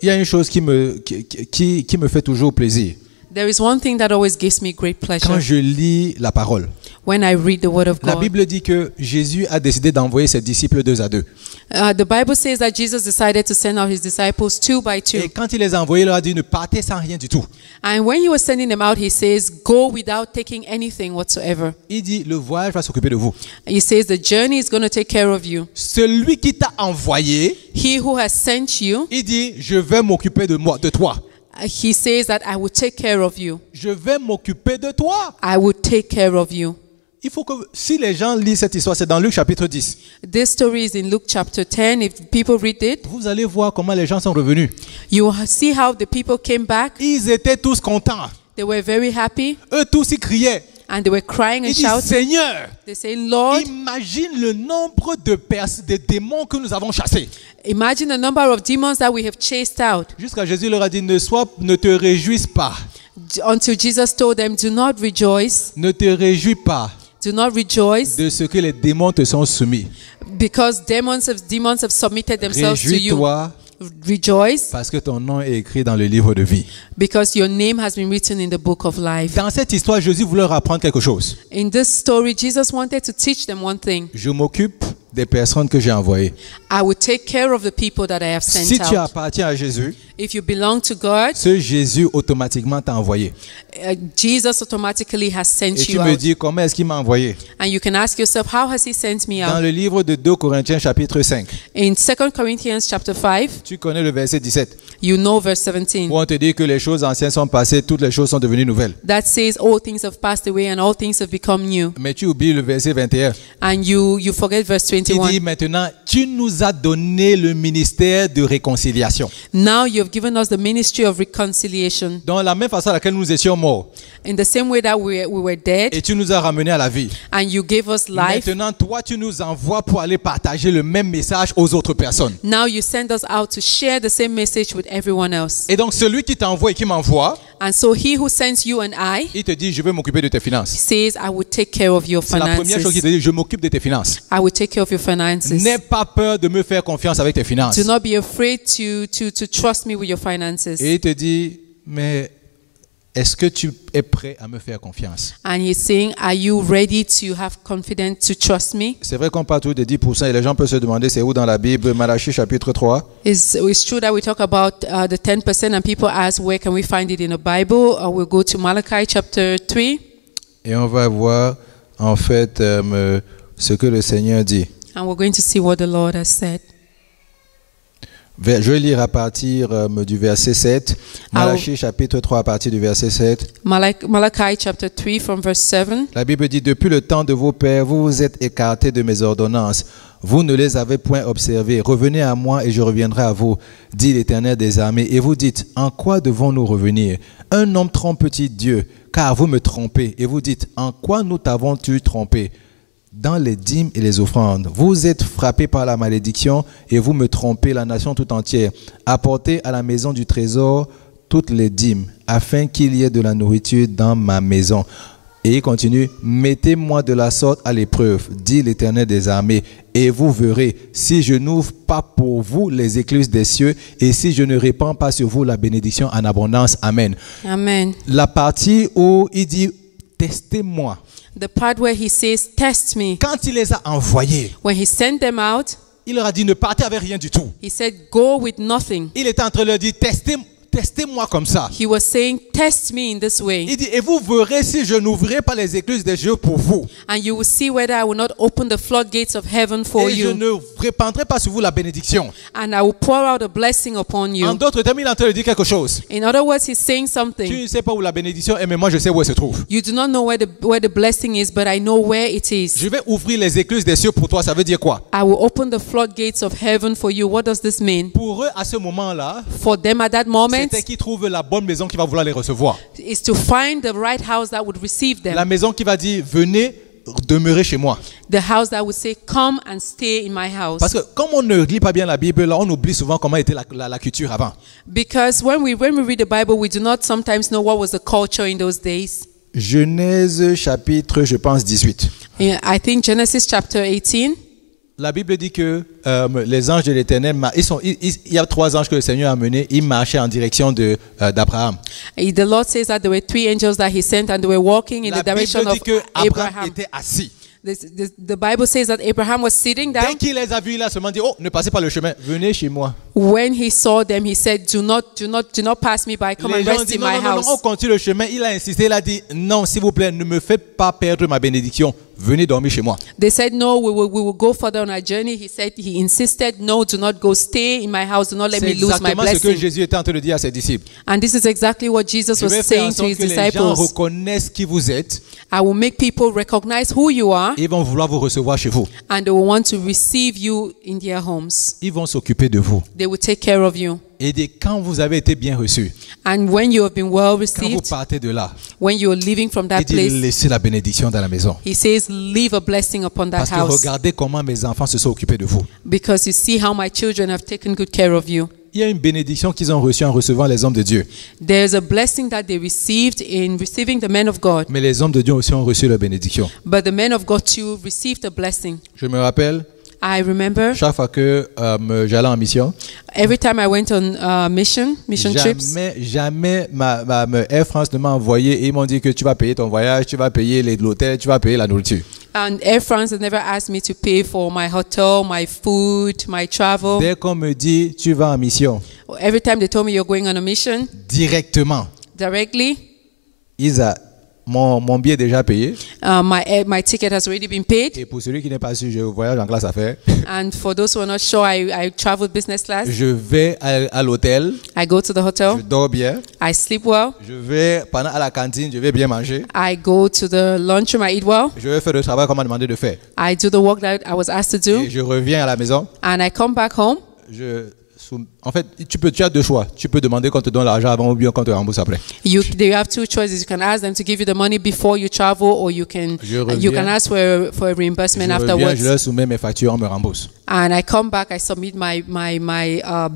il y a une chose qui me fait toujours plaisir. There is one thing that always gives me great pleasure Quand je lis la parole, when I read the Word of la God. Bible dit que Jésus a décidé d'envoyer ses disciples 2 à 2. The Bible says that Jesus decided to send out his disciples 2 by 2. Et quand il les a envoyés, il leur a dit ne partez sans rien du tout. And when he was sending them out, he says, go without taking anything whatsoever. Il dit le voyage va s'occuper de vous. He says the journey is going to take care of you. Celui qui t'a envoyé, He who has sent you, il dit je vais m'occuper de toi. he says that I will take care of you. Je vais m'occuper de toi. I will take care of you. Il faut que si les gens lisent cette histoire, c'est dans Luc chapitre 10. This story is in Luke chapter 10. If people read it, Vous allez voir comment les gens sont revenus. you will see how the people came back. Ils étaient tous contents. They were very happy Eux tous ils criaient. and they were crying and Ils disent shouting. Seigneur, They say, Lord, imagine le nombre de démons que nous avons chassés. imagine the number of demons that we have chased out. Jusqu'à Jésus leur a dit ne te réjouisse pas. Until Jesus told them, do not rejoice. Ne te réjouis pas Do not rejoice de ce que les démons te sont soumis. because demons have submitted themselves to you. Réjouis-toi Rejoice parce que ton nom est écrit dans le livre de vie. because your name has been written in the book of life. Dans cette histoire, Jésus voulait leur apprendre quelque chose. In this story, Jesus wanted to teach them one thing. Je m'occupe des personnes que j'ai envoyées. I will take care of the people that I have Si sent tu out. appartiens à Jésus, If you belong to God, ce Jésus automatiquement t'a envoyé. Jesus automatically has Et sent tu you me out. dis, comment est-ce qu'il m'a envoyé? And you can ask yourself, how has he sent me Dans out? le livre de 2 Corinthiens chapitre 5, In 2 Corinthians chapter 5, tu connais le verset 17, you know verse 17. où on te dit que les choses anciennes sont passées, toutes les choses sont devenues nouvelles. That says all things have passed away and all things have become new. Mais tu oublies le verset 21, And you forget verse qui 21. dit maintenant, tu nous as donné le ministère de réconciliation. Now you have given us the ministry of reconciliation. Dans la même façon à laquelle nous étions morts, In the same way that we were dead et tu nous as ramenés à la vie. and you gave us life, Maintenant, toi, tu nous envoies pour aller partager le même message aux autres personnes. now you send us out to share the same message with everyone else. Et donc, celui qui t'envoie et qui m'envoie, And so he who sends you and I il te dit, je vais m'occuper de tes finances. says, I will take care of your C'est la première chose qu'il finances. te dit, je m'occupe de tes finances. I will take care of your finances. N'aie pas peur de me faire confiance avec tes finances. Do not be afraid to trust me with your finances. Et il te dit, mais est-ce que tu es prêt à me faire confiance? And he's saying, are you ready to have confidence to trust me? C'est vrai qu'on parle toujours de 10% et les gens peuvent se demander c'est où dans la Bible, Malachie chapitre 3. It's true that we talk about the 10% and people ask, where can we find it in the Bible? We'll go to Malachi chapter 3. Et on va voir en fait ce que le Seigneur dit. And we're going to see what the Lord has said. Je vais lire à partir du verset 7. Malachie chapitre 3 à partir du verset 7. Malachi chapter 3 from verse 7. La Bible dit, depuis le temps de vos pères, vous vous êtes écartés de mes ordonnances. Vous ne les avez point observées. Revenez à moi et je reviendrai à vous, dit l'Éternel des armées. Et vous dites, en quoi devons-nous revenir? Un homme trompe-t-il Dieu? Car vous me trompez. Et vous dites, en quoi nous t'avons-tu trompé? Dans les dîmes et les offrandes. Vous êtes frappés par la malédiction et vous me trompez, la nation tout entière. Apportez à la maison du trésor toutes les dîmes, afin qu'il y ait de la nourriture dans ma maison. Et il continue, mettez-moi de la sorte à l'épreuve, dit l'Éternel des armées, et vous verrez si je n'ouvre pas pour vous les écluses des cieux et si je ne répands pas sur vous la bénédiction en abondance. Amen. Amen. La partie où il dit, testez-moi. The part where he says, test me. Quand il les a envoyés, When he sent them out, il leur a dit, ne partez avec rien du tout. he said, go with nothing. Il était en train de leur dire, testez-moi comme ça. He was saying, test me in this way. Il dit, et vous verrez si je n'ouvrirai pas les écluses des cieux pour vous. And you will see whether I will not open the floodgates of heaven for Et je you. ne répandrai pas sur vous la bénédiction. And I will pour out a blessing upon En you. d'autres termes, il est en train de dire quelque chose. In other words, he's saying Tu something. ne sais pas où la bénédiction est, mais moi je sais où elle se trouve. You do not know where the blessing is, but I know where it is. Je vais ouvrir les écluses des cieux pour toi. Ça veut dire quoi? I will open the floodgates of heaven for you. What does this mean? Pour eux, à ce moment-là, For them at that moment, c'était qu'ils trouvent la bonne maison qui va vouloir les recevoir. is to find the right house that would receive La them. maison qui va dire, venez demeurer chez moi. The house that would say, come and stay in my house. Parce que comme on ne lit pas bien la Bible, là, on oublie souvent comment était la culture avant. Because when we read the Bible, we do not sometimes know what was the culture in those days. Genèse chapitre, je pense, 18. I think Genesis chapter 18. La Bible dit que les anges de l'Éternel, il y a 3 anges que le Seigneur a menés, ils marchaient en direction d'Abraham. The Lord says that there were 3 angels that he sent and they were walking in La the direction Bible of dit que Abraham Abraham. était assis. The Bible says that Abraham was sitting Dès down. qu'il les a vus, il a seulement dit, oh, ne passez pas le chemin, venez chez moi. When he saw them, he said, do not pass me by. Come Les and gens ont rest dit, in non, my non, non, house. on continue le chemin. Il a insisté, il a dit, non, s'il vous plaît, ne me faites pas perdre ma bénédiction. Venez dormir chez moi. They said, no, we will go further on our journey. He insisted, no, do not go. Stay in my house. Do not let C'est me lose my exactement ce que blessing. Jésus était en train de dire à ses disciples. And this is exactly what Jesus Je was vais faire en saying to sorte his que les gens disciples. reconnaissent qui vous êtes I will make people recognize who you are, et ils vont vouloir vous recevoir chez vous. and they will want to receive you in their homes. Ils vont s'occuper de vous. They will take care of you. Et quand vous avez été bien reçu, And when you have been well quand vous received, partez de là, when you are leaving from il that dit place, laissez la bénédiction dans la maison. he says, leave a blessing upon that Parce que house. regardez comment mes enfants se sont occupés de vous. Because you see how my children have taken good care of you. Il y a une bénédiction qu'ils ont reçue en recevant les hommes de Dieu. There's a blessing that they received in receiving the men of God. Mais les hommes de Dieu aussi ont reçu la bénédiction. But the men of God too received a blessing. Je me rappelle, I remember chaque fois que j'allais en mission, every time I went on mission trips, jamais Air France ne m'a envoyé et ils m'ont dit que tu vas payer ton voyage, tu vas payer l'hôtel, tu vas payer la nourriture. and Air France has never asked me to pay for my hotel, my food, my travel. Dès qu'on me dit tu vas en mission, Every time they told me you're going on a mission, directement, directly, mon billet est déjà payé. my ticket has already been paid. Et pour celui qui n'est pas sûr, je voyage en classe affaires. And for those who are not sure, I traveled business class. Je vais à l'hôtel, I go to the je hotel. dors bien. I sleep well. Je vais à la cantine, je vais bien manger. I go to the lunchroom. I eat well. Je vais faire le travail qu'on m'a demandé de faire. I do the work that I was asked to do. Et je reviens à la maison. And I come back home. En fait, tu as deux choix. Tu peux demander qu'on te donne l'argent avant ou bien qu'on te rembourse après. You have two choices. You can ask them to give you the money before you travel, or you can ask for a reimbursement Je reviens, afterwards. je leur soumets mes factures, on me rembourse. And I come back, I submit my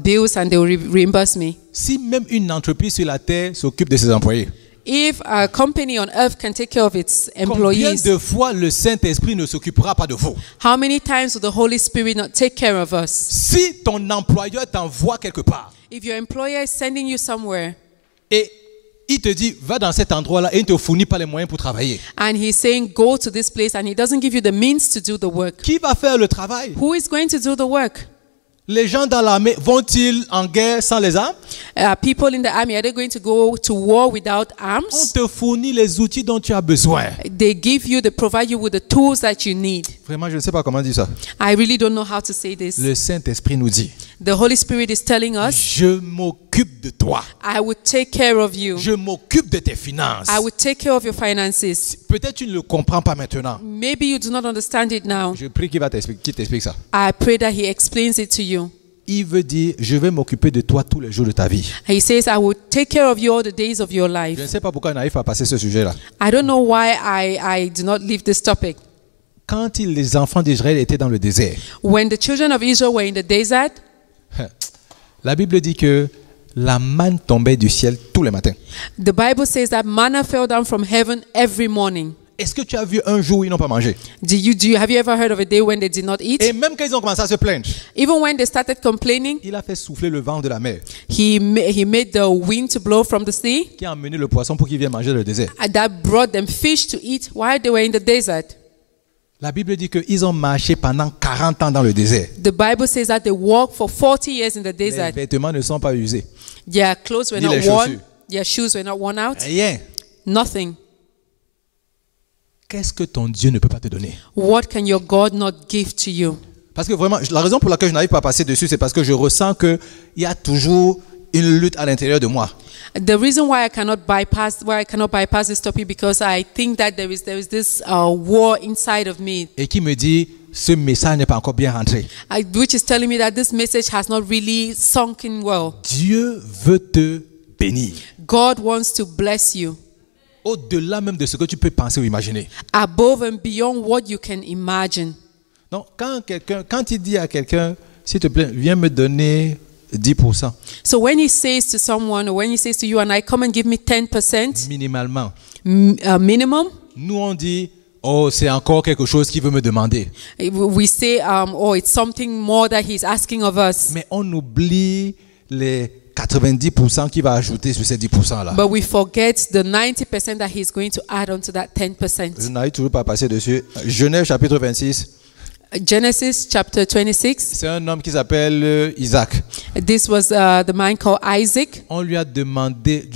bills, and they will reimburse me. Si même une entreprise sur la terre s'occupe de ses employés, If a company on earth can take care of its combien employees, de fois le Saint-Esprit ne s'occupera pas de vous? how many times will the Holy Spirit not take care of us? Si ton employeur t'envoie quelque part If your employer is sending you somewhere et il te dit va dans cet endroit-là et il ne te fournit pas les moyens pour travailler, and he's saying go to this place and he doesn't give you the means to do the work, qui va faire le travail? who is going to do the work? Les gens dans l'armée vont-ils en guerre sans les armes? People in the army, are they going to go to war without On arms? te fournit les outils dont tu as besoin. They provide you with the tools that you need. Vraiment, je ne sais pas comment dire ça. I really don't know how to say this. Le Saint-Esprit nous dit, The Holy Spirit is telling us, je m'occupe de toi. I will take care of you. Je m'occupe de tes finances. I will take care of your finances. Peut-être tu ne le comprends pas maintenant. Maybe you do not understand it now. Je prie qu'il t'explique ça. I pray that he explains it to you. Il veut dire, je vais m'occuper de toi tous les jours de ta vie. He says, I will take care of you all the days of your Je life. ne sais pas pourquoi on n'arrive pas à passer ce sujet-là. I don't know why I do not leave this topic. Quand les enfants d'Israël étaient dans le désert, When the children of Israel were in the desert, la Bible dit que la manne tombait du ciel tous les matins. the Bible says that manna fell down from heaven every morning. Est-ce que tu as vu un jour où ils n'ont pas mangé? Have you ever heard of a day when they did not eat? Et même quand ils ont commencé à se plaindre, Even when they started complaining, il a fait souffler le vent de la mer he made the wind to blow from the sea, qui a emmené le poisson pour qu'il vienne manger dans le désert. and that brought them fish to eat while they were in the desert. La Bible dit qu'ils ont marché pendant 40 ans dans le désert. The Bible says that they walked for 40 years in the Les desert. vêtements ne sont pas usés. Their clothes were Ni not les worn. chaussures. Their shoes were not worn out. Rien. Nothing. Qu'est-ce que ton Dieu ne peut pas te donner? What can your God not give to you? Parce que vraiment, la raison pour laquelle je n'arrive pas à passer dessus, c'est parce que je ressens qu'il y a toujours une lutte à l'intérieur de moi. The reason why I cannot bypass this topic, because I think that there is this war inside of me, Et qui me dit, ce message n'est pas encore bien rentré. which is telling me that this message has not really sunk in well. Dieu veut te bénir. God wants to bless you Au-delà même de ce que tu peux penser ou imaginer. above and beyond what you can imagine. Donc, quand il dit à quelqu'un, s'il te plaît, viens me donner 10%, So when he says to someone, or when he says to you and I, come and give me 10% minimalement, minimum, nous on dit, oh, c'est encore quelque chose qu'il veut me demander. we say, oh, it's something more that he's asking of us. Mais on oublie les 90% qu'il va ajouter sur ces 10%-là. But we forget the 90% that he's going to add on to that Je 10%. n'arrive toujours pas à passer dessus. Genèse chapitre 26, Genesis chapter 26. c'est un homme qui s'appelle Isaac. This was the man called Isaac. On lui a demandé,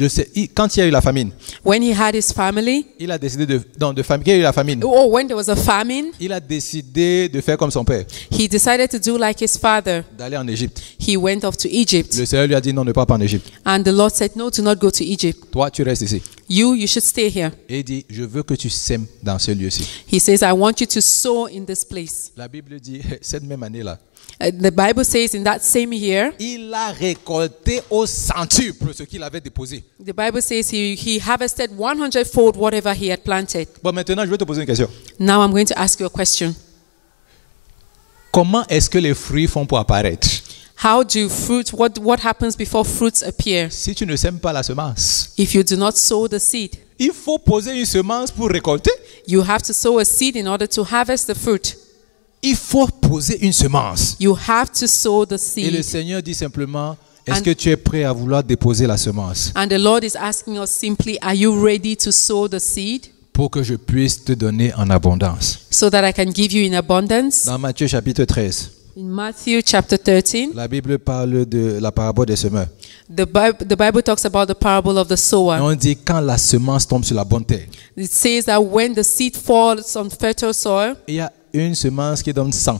quand il y a eu la famine, When he had his family, il a décidé quand il y a eu la famine, when there was a famine, il a décidé de faire comme son père, he decided to do like his father. d'aller en Égypte. He went off to Egypt. Le Seigneur lui a dit non, ne pars pas en Égypte. And the Lord said, no, do not go to Egypt. Toi, tu restes ici. You should stay here. Et il dit, je veux que tu sèmes dans ce lieu-ci. He says, I want you to sow in this place. La Bible dit, cette même année-là, The Bible says in that same year, il a récolté au centuple ce qu'il avait déposé. the Bible says he harvested 100-fold whatever he had planted. Bon, maintenant, je vais te poser une question. Now I'm going to ask you a question. Comment est-ce que les fruits font pour apparaître? How do fruits, what happens before fruits appear? Si tu ne sèmes pas la semence, If you do not sow the seed, il faut poser une semence pour récolter. you have to sow a seed in order to harvest the fruit. Il faut poser une semence. You have to sow the Et le seed. Seigneur dit simplement, est-ce que tu es prêt à vouloir déposer la semence And the Lord is asking us simply, are you ready to sow the seed pour que je puisse te donner en abondance? so that I can give you in abundance? Dans Matthieu chapitre 13, In Matthew chapter 13, la Bible parle de la parabole des semeurs. the Bible talks about the parable of the Et sower. on dit quand la semence tombe sur la bonne terre, It says that when the seed falls on fertile soil, il y a une semence qui donne 100.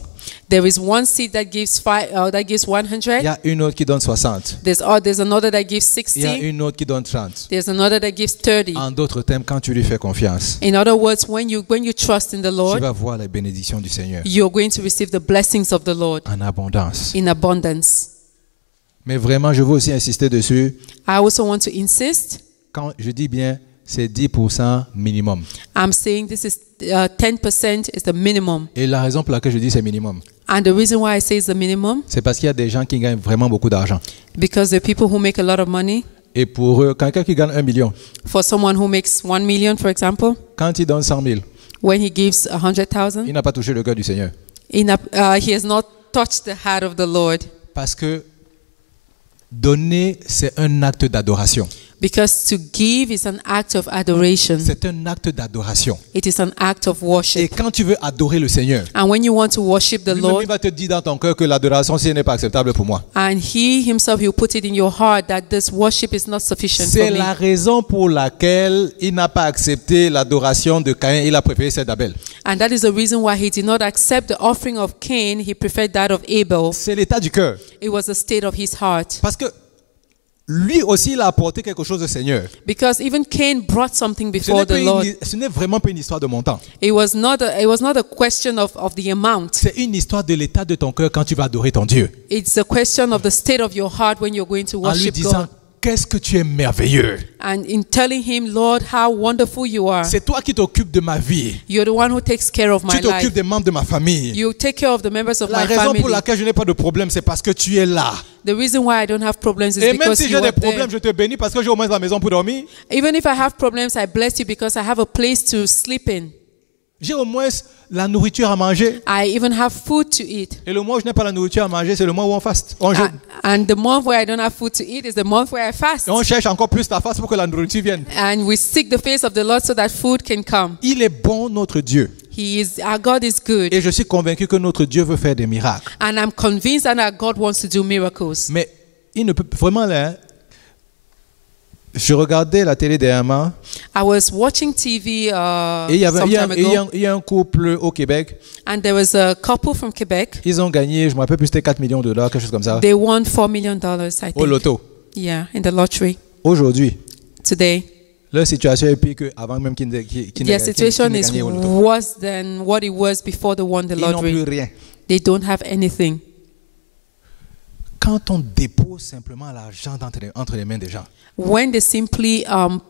there is one seed that gives 100. Il y a une autre qui donne 60. There's another that gives Il y a 60. une autre qui donne 30. There's another that gives 30. En d'autres termes, quand tu lui fais confiance, In other words, when you trust in the tu Lord, vas voir les bénédictions du Seigneur you're going to receive the blessings of the Lord en abondance. in abundance. Mais vraiment, je veux aussi insister dessus. I also want to insist. Quand je dis bien, c'est 10% minimum. I'm saying this is 10% is the minimum. Et la raison pour laquelle je dis c'est minimum, And the reason why I say it's the minimum, c'est parce qu'il y a des gens qui gagnent vraiment beaucoup d'argent. because the people who make a lot of money, Et pour eux, quelqu'un qui gagne 1 million, for someone who makes 1 million, for example, quand il donne 100 000, when he gives il 100,000, n'a pas touché le cœur du Seigneur. he has not touched the heart of the Lord. Parce que donner, c'est un acte d'adoration. Because to give is an act of adoration. C'est un acte d'adoration. It is an act of Et worship. quand tu veux adorer le Seigneur, And when you want to worship the lui-même, Lord, il va te dire dans ton cœur que l'adoration, si elle n'est pas acceptable pour moi. and he himself, he'll put it in your heart that this worship is not sufficient C'est for me. la raison pour laquelle il n'a pas accepté l'adoration de Caïn, il a préféré celle d'Abel. And that is the reason why he did not accept the offering of Cain. He preferred that of Abel. C'est l'état du cœur. It was the state of his heart. Parce que lui aussi, il a apporté quelque chose au Seigneur. Because even Cain brought something before the Lord. Ce n'est vraiment pas une histoire de montant. It was not a question of the amount. C'est une histoire de l'état de ton cœur quand tu vas adorer ton Dieu. It's a question of the state of your heart when you're going to En lui worship disant, God. qu'est-ce que tu es merveilleux. And in telling him, Lord, how wonderful you are. C'est toi qui t'occupes de ma vie. You're the one who takes care of my Tu t'occupes life. des membres de ma famille. You take care of the members of La my raison family. pour laquelle je n'ai pas de problème, c'est parce que tu es là. The reason why I don't have problems is Et même because si you j'ai are des there. problèmes, je te bénis parce que j'ai au moins la maison pour dormir. Even if I have problems, I bless you because I have a place to sleep in. J'ai au moins la nourriture à manger. I even have food to eat. Et le mois où je n'ai pas la nourriture à manger, c'est le mois où on faste. On jeûne. And the month where I don't have food to eat is the month where I fast. Et on cherche encore plus ta face pour que la nourriture vienne. And we seek the face of the Lord so that food can come. Il est bon, notre Dieu. Our God is good. Et je suis convaincu que notre Dieu veut faire des miracles. And I'm convinced that our God wants to do miracles. Mais il ne peut vraiment là. Je regardais la télé dernièrement I was watching TV et some time ago, il y a un couple au Québec. and there was a couple from Quebec. Ils ont gagné, je me rappelle plus, c'était 4 millions de dollars, quelque chose comme ça, They won $4 million, I think. au loto. Yeah, in the lottery. Aujourd'hui, Today, leur situation est pire qu'avant même qu'ils n'aient their situation is gagné au loto. worse than what it was before they won the Ils n'ont plus lottery. rien. They don't have anything. Quand on dépose simplement l'argent entre les mains des gens When they simply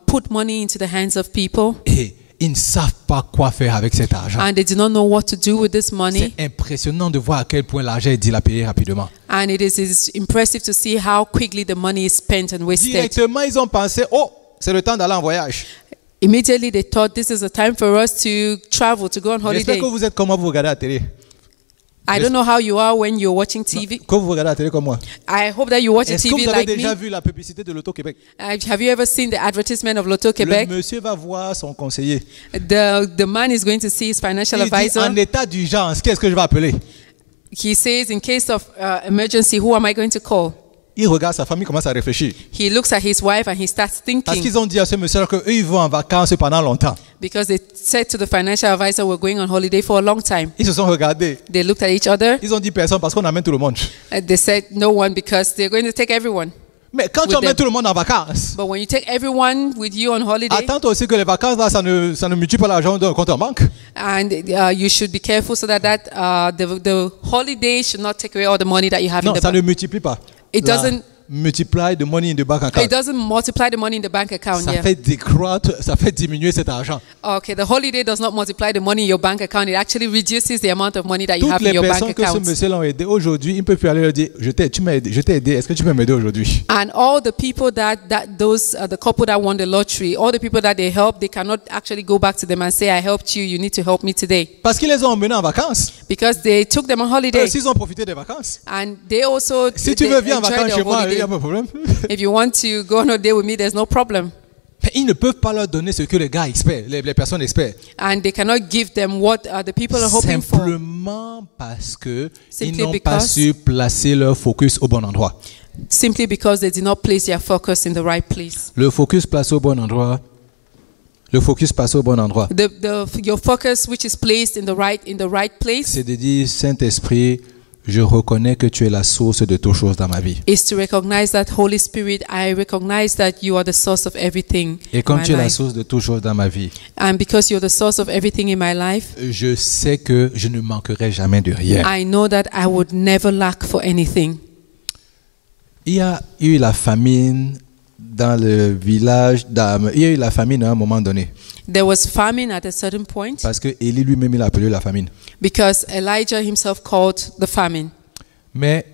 put money into the hands of people et ils ne savent pas quoi faire avec cet argent, and they do not know what to do with this money, c'est impressionnant de voir à quel point l'argent est dilapidé rapidement. and it's impressive to see how quickly the money is spent and wasted. Directement, ils ont pensé, oh, c'est le temps d'aller en voyage. Immediately they thought this is a time for us to travel, to go on J'espère holiday. que vous êtes comme moi, vous regardez la télé. I don't know how you are when you're watching TV. Que vous regardez la télé comme moi. I hope that you watch Est-ce que TV vous avez like déjà me. vu la publicité de l'Auto Québec? Have you ever seen the advertisement of Lotto Le Quebec? monsieur va voir son conseiller. The man is going to see his financial Il dit, advisor. en état d'urgence, qu'est-ce que je vais appeler? He says, in case of emergency, who am I going to call? Il regarde sa famille, commence à réfléchir. He looks at his wife and he starts Parce thinking, qu'ils ont dit à ce monsieur qu'eux, ils vont en vacances pendant longtemps. because they said to the financial advisor, we're going on holiday for a long time. Ils se sont regardés. They looked at each other. Ils ont dit personne parce qu'on amène tout le monde. They said no one because they're going to take everyone. Mais quand tu With emmènes them. tout le monde en vacances, But when you take everyone with you on holiday, attends aussi que les vacances, là, ça ne multiplie pas l'argent d'un compte en banque. and you should be careful so that the holiday should not take away all the money that you have Non, in the ça ne bank. multiplie pas. It La doesn't. multiply the money in the bank account. It doesn't multiply the money in the bank account. Ça Yeah. fait décroître, ça fait diminuer cet argent. Okay, the holiday does not multiply the money in your bank account. It actually reduces the amount of money that you Toutes have in les your bank personnes que ce account. monsieur l'ont aidé aujourd'hui, il ne peut plus aller leur dire, je t'ai aidé, est-ce que tu peux m'aider aujourd'hui? And all the people the couple that won the lottery, all the people that they helped, they cannot actually go back to them and say, I helped you, you need to help me today. Parce qu'ils les ont emmenés en vacances. Because they took them on holiday. S'ils ont profité des vacances. And they also Si tu they veux venir en enjoyed vacances their chez moi, il holiday. n'y a pas de problème. If you want to go on a day with me, there's no problem. Mais ils ne peuvent pas leur donner ce que les gars espèrent, les personnes espèrent. And they cannot give them what the people are hoping for. Simplement parce que ils Simply n'ont pas because- su placer leur focus au bon endroit. Simply because they did not place their focus in the right place. Le focus placé au bon endroit. Le focus placé au bon endroit. Your focus, which is placed in the right place, C'est de dire, Saint-Esprit, je reconnais que tu es la source de toutes choses dans ma vie. is to recognize that Holy Spirit. I recognize that you are the source of everything Et in comme my tu es la life. source de toutes choses dans ma vie, And because you're the source of everything in my life, je sais que je ne manquerai jamais de rien. I know that I would never lack for anything. Il y a eu la famine dans le village d'Am. Il y a eu la famine à un moment donné. There was famine at a certain point Parce que Élie lui-même, il a appelé la famine. because Elijah himself called the famine. Mais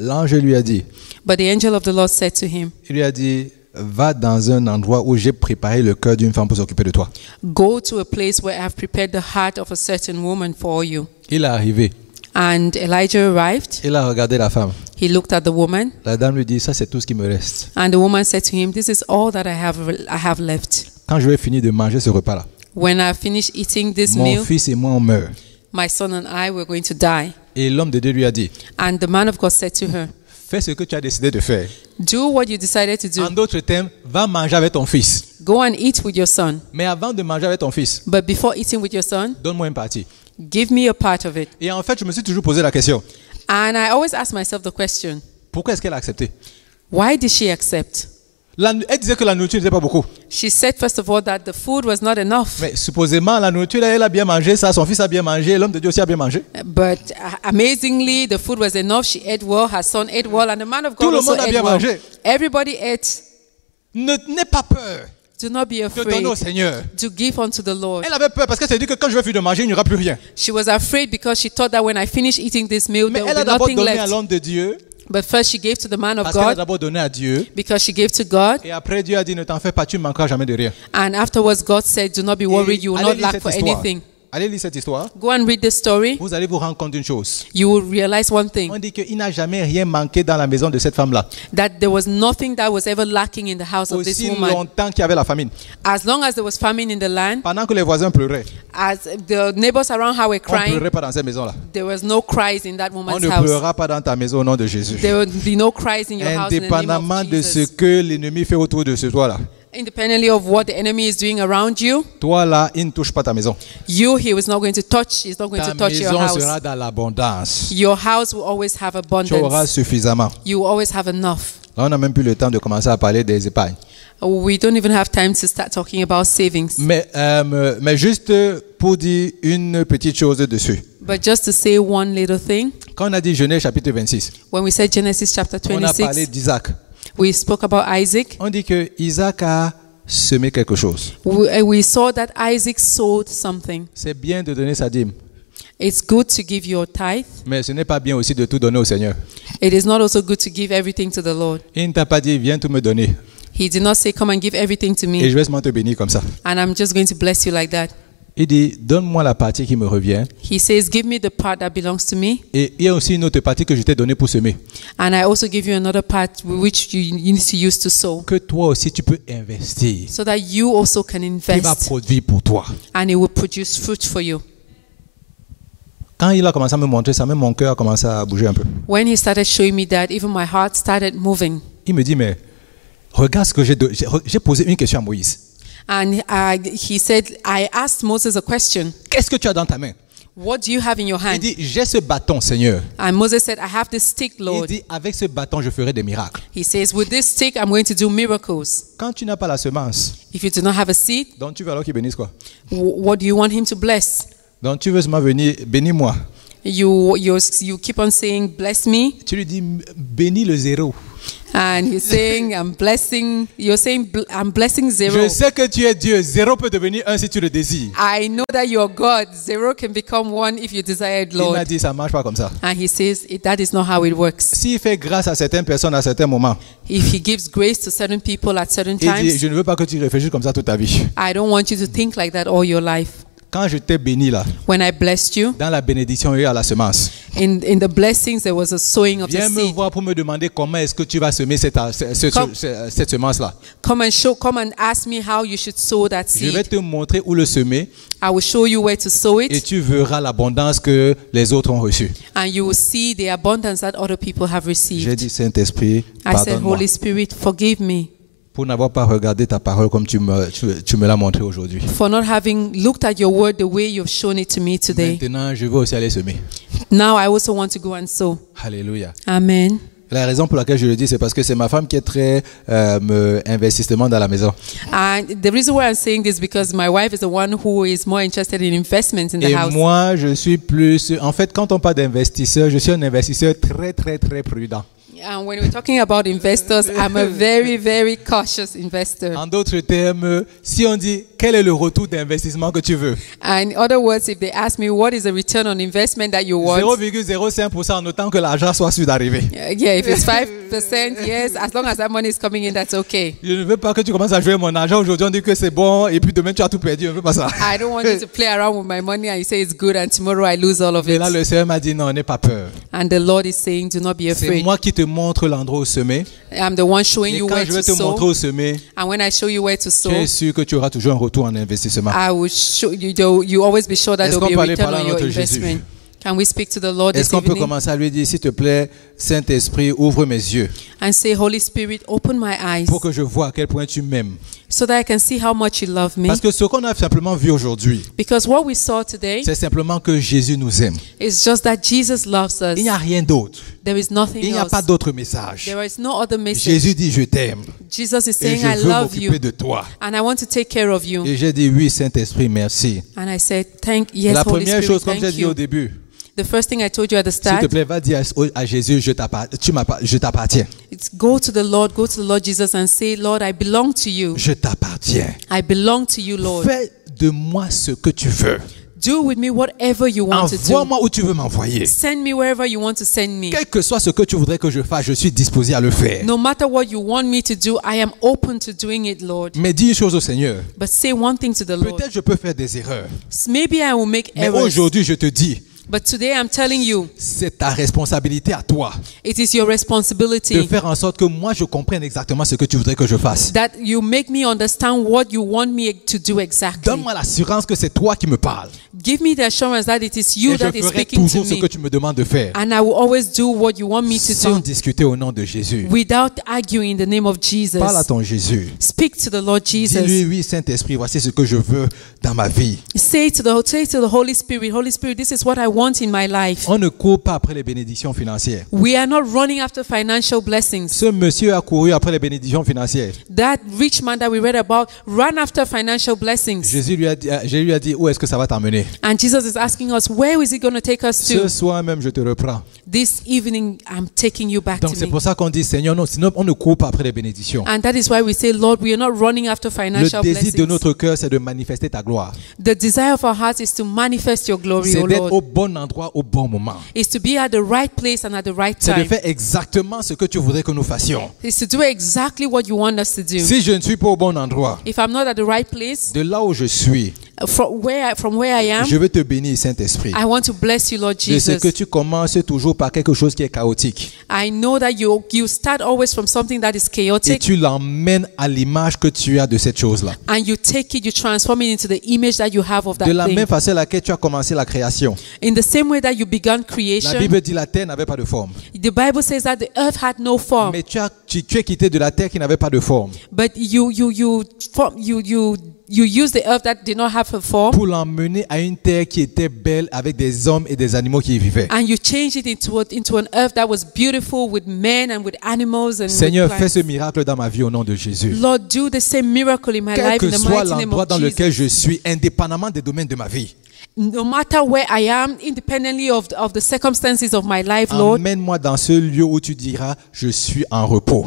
l'ange lui a dit, But the angel of the Lord said to him, il lui a dit, va dans un endroit où j'ai préparé le cœur d'une femme pour s'occuper de toi. go to a place where I have prepared the heart of a certain woman for you. Il est arrivé. And Elijah arrived. Il a regardé la femme. He looked at the woman, La dame lui dit, ça c'est tout ce qui me reste. and the woman said to him, this is all that I have left. Quand je vais finir de manger ce repas-là, When I finish eating this mon meal, fils et moi on meurt. my son and I were going to die. Et l'homme de Dieu lui a dit, And the man of God said to her, fais ce que tu as décidé de faire. do what you decided to En do. d'autres termes, va manger avec ton fils. Go and eat with your son. Mais avant de manger avec ton fils, But before eating with your son, donne-moi une partie. give me a part of it. Et en fait, je me suis toujours posé la question, And I always ask myself the question, pourquoi est-ce qu'elle a accepté? why did she accept? Elle disait que la nourriture n'était pas beaucoup. She said, first of all, that the food was not enough. Mais supposément, la nourriture, elle a bien mangé, ça, son fils a bien mangé, l'homme de Dieu aussi a bien mangé. But amazingly, the food was enough. She ate well, her son ate well, and the man of Tout God le also monde a ate bien well. mangé. Everybody ate. N'aie pas peur Do not be de donner afraid au Seigneur. to give unto the Lord. Elle avait peur parce qu'elle s'est dit que quand je vais finir de manger, il n'y aura plus rien. She was afraid because she thought that when I finish eating this meal, Mais there elle will a be d'abord nothing donné à left. l'homme de Dieu, But first she gave to the man of parce qu'elle a God, d'abord donné à Dieu. because she gave to God. Et après, Dieu a dit, ne t'en fais pas, tu ne manqueras jamais de rien. And afterwards, God said, do not be worried, you will Allez not lire lack cette for histoire. anything. Allez lire cette histoire. Go and read this story. Vous allez vous rendre compte d'une chose. You will realize one On thing, dit qu'il n'a jamais rien manqué dans la maison de cette femme-là. that there was nothing that was ever lacking in the house of this Aussi woman. longtemps qu'il y avait la famine. As long as there was famine in the land, Pendant que les voisins pleuraient, as the neighbors around her were on ne crying, pleurait pas dans cette maison-là. there was no cries in that On woman's ne house. pleurera pas dans ta maison au nom de Jésus. There would be no cries in your house in the name Indépendamment of de ce Jesus. que l'ennemi fait autour de ce toit-là. Independently of what the enemy is doing around you, Toi là, il ne touche pas ta maison. he was not going to touch, he's not going Ta to touch your maison house. sera dans l'abondance. Your house will always have Tu auras abundance. suffisamment. You will always have enough. Là, on n'a même plus le temps de commencer à parler des épargnes. We don't even have time to start talking about savings. Mais juste pour dire une petite chose dessus. But just to say one little thing, Quand on a dit Genèse chapitre 26, when we said Genesis chapter on a parlé 26, d'Isaac. we spoke about Isaac. On dit que Isaac a semé quelque chose. We saw that Isaac sowed something. C'est bien de donner sa dîme, It's good to give your tithe. mais ce n'est pas bien aussi de tout donner au Seigneur. It is not also good to give everything to the Lord. Il ne t'a pas dit, viens tout me donner, He did not say, come and give everything to et me, je vais seulement te bénir comme ça. and I'm just going to bless you like that. Il dit, donne-moi la partie qui me revient. He says, give me the part that belongs to me, Et il y a aussi une autre partie que je t'ai donnée pour semer, and I also give you another part which you need to use to sow, que toi aussi tu peux investir, so that you also can qui va invest, produire pour toi. and it will produce fruit for you. Quand il a commencé à me montrer ça, même mon cœur a commencé à bouger un peu. When he started showing me that, even my heart started moving. Il me dit, mais regarde ce que j'ai posé une question à Moïse. And he said, I asked Moses a question. Qu'est-ce que tu as dans ta main? What do you have in your Il hand? dit, j'ai ce bâton, Seigneur. And Moses said, I have this stick, Il Lord. dit, avec ce bâton, je ferai des miracles. He says, with this stick, I'm going to do miracles. Quand tu n'as pas la semence, If you do not have a seed, donc tu veux alors qu'il bénisse quoi? what do you want him to bless? Donc tu veux seulement venir, bénis-moi. You keep on saying, bless me. Tu lui dis, bénis le zéro. And he's saying, you're saying, I'm blessing zero. Je sais que tu es Dieu. Zéro peut devenir un si tu le désires. I know that you're God. Zero can become one if you desire it, Il m'a Lord. dit, ça ne marche pas comme ça. And he says, that is not how it works. S'il fait grâce à certaines personnes à certains moments, If he gives grace to certain people at certain il dit, times, je ne veux pas que tu réfléchisses comme ça toute ta vie. I don't want you to think like that all your life. Quand je t'ai béni là, When I blessed you, dans la bénédiction, il y a la semence. in the blessings, there was a sowing of the Viens me seed. voir pour me demander comment est-ce que tu vas semer cette semence-là. Come and ask me how you should sow that Je vais seed. te montrer où le semer I will show you where to sow et it, tu verras l'abondance que les autres ont reçue. and you will see the abundance that other people have J'ai received. dit, Saint-Esprit, I said, pardonne-moi Holy Spirit, forgive me pour n'avoir pas regardé ta parole comme tu me l'as montré aujourd'hui. for not having looked at your word the way you've shown it to me today. Maintenant, je veux aussi aller semer. Now I also want to go and sow. Alléluia. Amen. La raison pour laquelle je le dis, c'est parce que c'est ma femme qui est très investissement dans la maison. And the reason why I'm saying this because my wife is the one who is more interested in investments in the Et house. moi, je suis plus... En fait, quand on parle d'investisseur, je suis un investisseur très, très, très prudent. And when we're talking about investors, I'm a very, very cautious investor. En d'autres termes, si on dit quel est le retour d'investissement que tu veux, And in other words, if they ask me what is the return on investment that you want, 0,05% en autant que l'argent soit sûr d'arriver. yeah, if it's 5%, yes, as long as that money is coming in, that's okay. Je ne veux pas que tu commences à jouer mon argent. Aujourd'hui, on dit que c'est bon et puis demain, tu as tout perdu. Je ne veux pas ça. I don't want you to play around with my money and you say it's good and tomorrow I lose all of Et it. là, le Seigneur m'a dit non, n'aie pas peur. And the Lord is saying, do not be C'est afraid. moi qui te montre l'endroit où semer. I'm the one showing Et you quand where je vais to te montrer sow. où semer, And when I show you where to tu sow, es sûr que tu auras toujours un retour en investissement. I will show you, you always be sure that Est-ce there will qu'on be peut a aller return parler à on your notre Jésus? investment. Can we speak to the Lord Est-ce this qu'on peut evening commencer à lui dire, s'il te plaît, Saint-Esprit, ouvre mes yeux and say, Holy Spirit, open my eyes pour que je vois à quel point tu m'aimes. so that I can see how much you love me? Parce que ce qu'on a simplement vu aujourd'hui, Because what we saw today c'est simplement que Jésus nous aime. is just that Jesus loves us. Il n'y a rien d'autre. There is nothing Il n'y a else. pas d'autre message. There is no other message. Jésus dit, je t'aime Jesus is et saying, je I veux love you m'occuper de toi. and I want to take care of you. Et j'ai dit, oui, Saint-Esprit, merci. And I said, Et yes, la Holy première Spirit, chose, comme j'ai thank dit au you. début, The first thing I told you at the s'il te start, plaît, va dire à Jésus, je t'appartiens. it's go to the Lord Jesus and say, Lord, I belong to you. Je t'appartiens. I belong to you, Lord. Fais de moi ce que tu veux. Do with me whatever you want to do. Envoie-moi où tu veux m'envoyer. Send me wherever you want to send me. Quel que soit ce que tu voudrais que je fasse, je suis disposé à le faire. No matter what you want me to do, I am open to doing it, Lord. Mais dis une chose au Seigneur. But say one thing to the Lord. Peut-être je peux faire des erreurs. Maybe I will make Mais errors. aujourd'hui, je te dis, But today I'm telling you, c'est ta responsabilité à toi it is your de responsibility faire en sorte que moi, je comprenne exactement ce que tu voudrais que je fasse. that you make me understand what you want me to do exactly. Donne-moi l'assurance que c'est toi qui me parles. Give me the assurance that it is you Et je that is ferai speaking to toujours ce me. que tu me demandes de faire. And I will always do what you want me to Sans do discuter au nom de Jésus. without arguing in the name of Jesus. Parle à ton Jésus. Speak to the Lord Jesus. Dis-lui, oui, Saint-Esprit, voici ce que je veux dans ma vie. Say to the Holy Spirit, this is what I want in my life. On ne court pas après les bénédictions financières. We are not running after financial blessings. Ce monsieur a couru après les bénédictions financières. That rich man that we read about ran after financial blessings. Jésus lui a dit, où est-ce que ça va t'emmener? And Jesus is asking us, where is it going to take us Ce to? soir même, je te reprends. This evening, I'm taking you back Donc to c'est me. pour ça qu'on dit, Seigneur, non, sinon on ne court pas après les bénédictions. And that is why we say, Lord, we are not running after Le financial désir de blessings. notre cœur, c'est de manifester ta gloire. The desire of our hearts is to manifest your glory, C'est O d'être au Lord. bon endroit, au bon moment. Is to be at the right place and at the right C'est de time. faire exactement ce que tu voudrais que nous fassions. Is to do exactly what you want us to do. Si je ne suis pas au bon endroit, If I'm not at the right place, de là où je suis, from where I am, je veux te bénir, Saint-Esprit. I want to bless you, Lord De ce Jesus. que tu commences toujours par quelque chose qui est chaotique. I know that you start always from something that is Et chaotic, tu l'emmènes à l'image que tu as de cette chose-là. and you take it, you transform it into the image that you have of that De la thing. même façon à laquelle tu as commencé la création. In the same way that you began La creation, Bible dit la terre n'avait pas de forme. the Bible says that the earth had no form, Mais tu es quitté de la terre qui n'avait pas de forme but you use the earth that did not have a form, pour l'emmener à une terre qui était belle avec des hommes et des animaux qui y vivaient. and you change it into an earth that was beautiful with men and with animals and Seigneur, with fais ce plants. miracle dans ma vie au nom de Jésus. Lord, do the same miracle in my Quel life que in the soit mighty name l'endroit of dans lequel Jesus. je suis, indépendamment des domaines de ma vie, No matter where I am, independently of the circumstances of my life, Lord, emmène-moi dans ce lieu où tu diras, je suis en repos.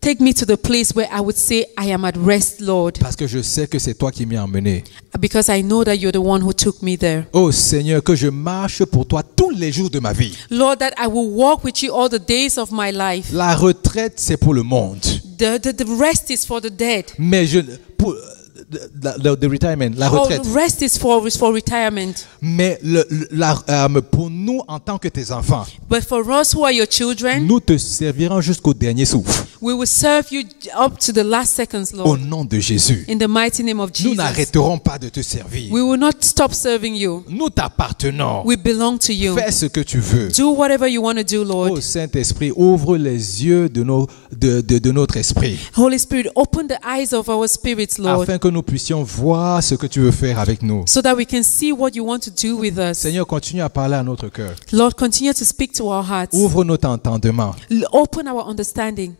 take me to the place where I would say, I am at rest, Lord, Parce que je sais que c'est toi qui m'y as emmené. because I know that you're the one who took me there. Oh Seigneur, que je marche pour toi tous les jours de ma vie. Lord, that I will walk with you all the days of my life. La retraite, c'est pour le monde. The rest is for the dead. Mais the retirement, la All retraite. the rest is for retirement. Mais pour nous, en tant que tes enfants, But for us who are your children, nous te servirons jusqu'au dernier souffle. we will serve you up to the last seconds, Au Lord, nom de Jésus. in the mighty name of Nous Jesus. n'arrêterons pas de te servir. We will not stop serving you. Nous t'appartenons. We belong to you. Fais ce que tu veux. Do whatever you want to do, Lord. Oh Saint-Esprit, ouvre les yeux de notre esprit, Holy Spirit, open the eyes of our spirits, Lord, afin que nous puissions voir ce que tu veux faire avec nous. so that we can see what you want to do with us. Seigneur, continue à parler à notre cœur. Lord, continue to speak to our hearts. Ouvre notre entendement. Open our understanding.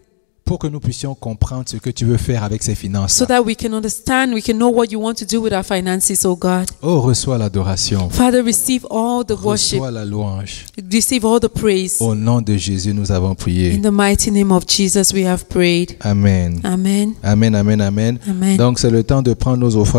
pour que nous puissions comprendre ce que tu veux faire avec ces finances. so that we can understand, we can know what you want to do with our finances, oh God. Oh, reçois l'adoration. Father, receive all the worship, Reçois la louange. receive all the praise. Au nom de Jésus, nous avons prié. In the mighty name of Jesus, we have prayed. Amen. Amen. Amen, amen, amen. Amen. Donc, c'est le temps de prendre nos offrandes.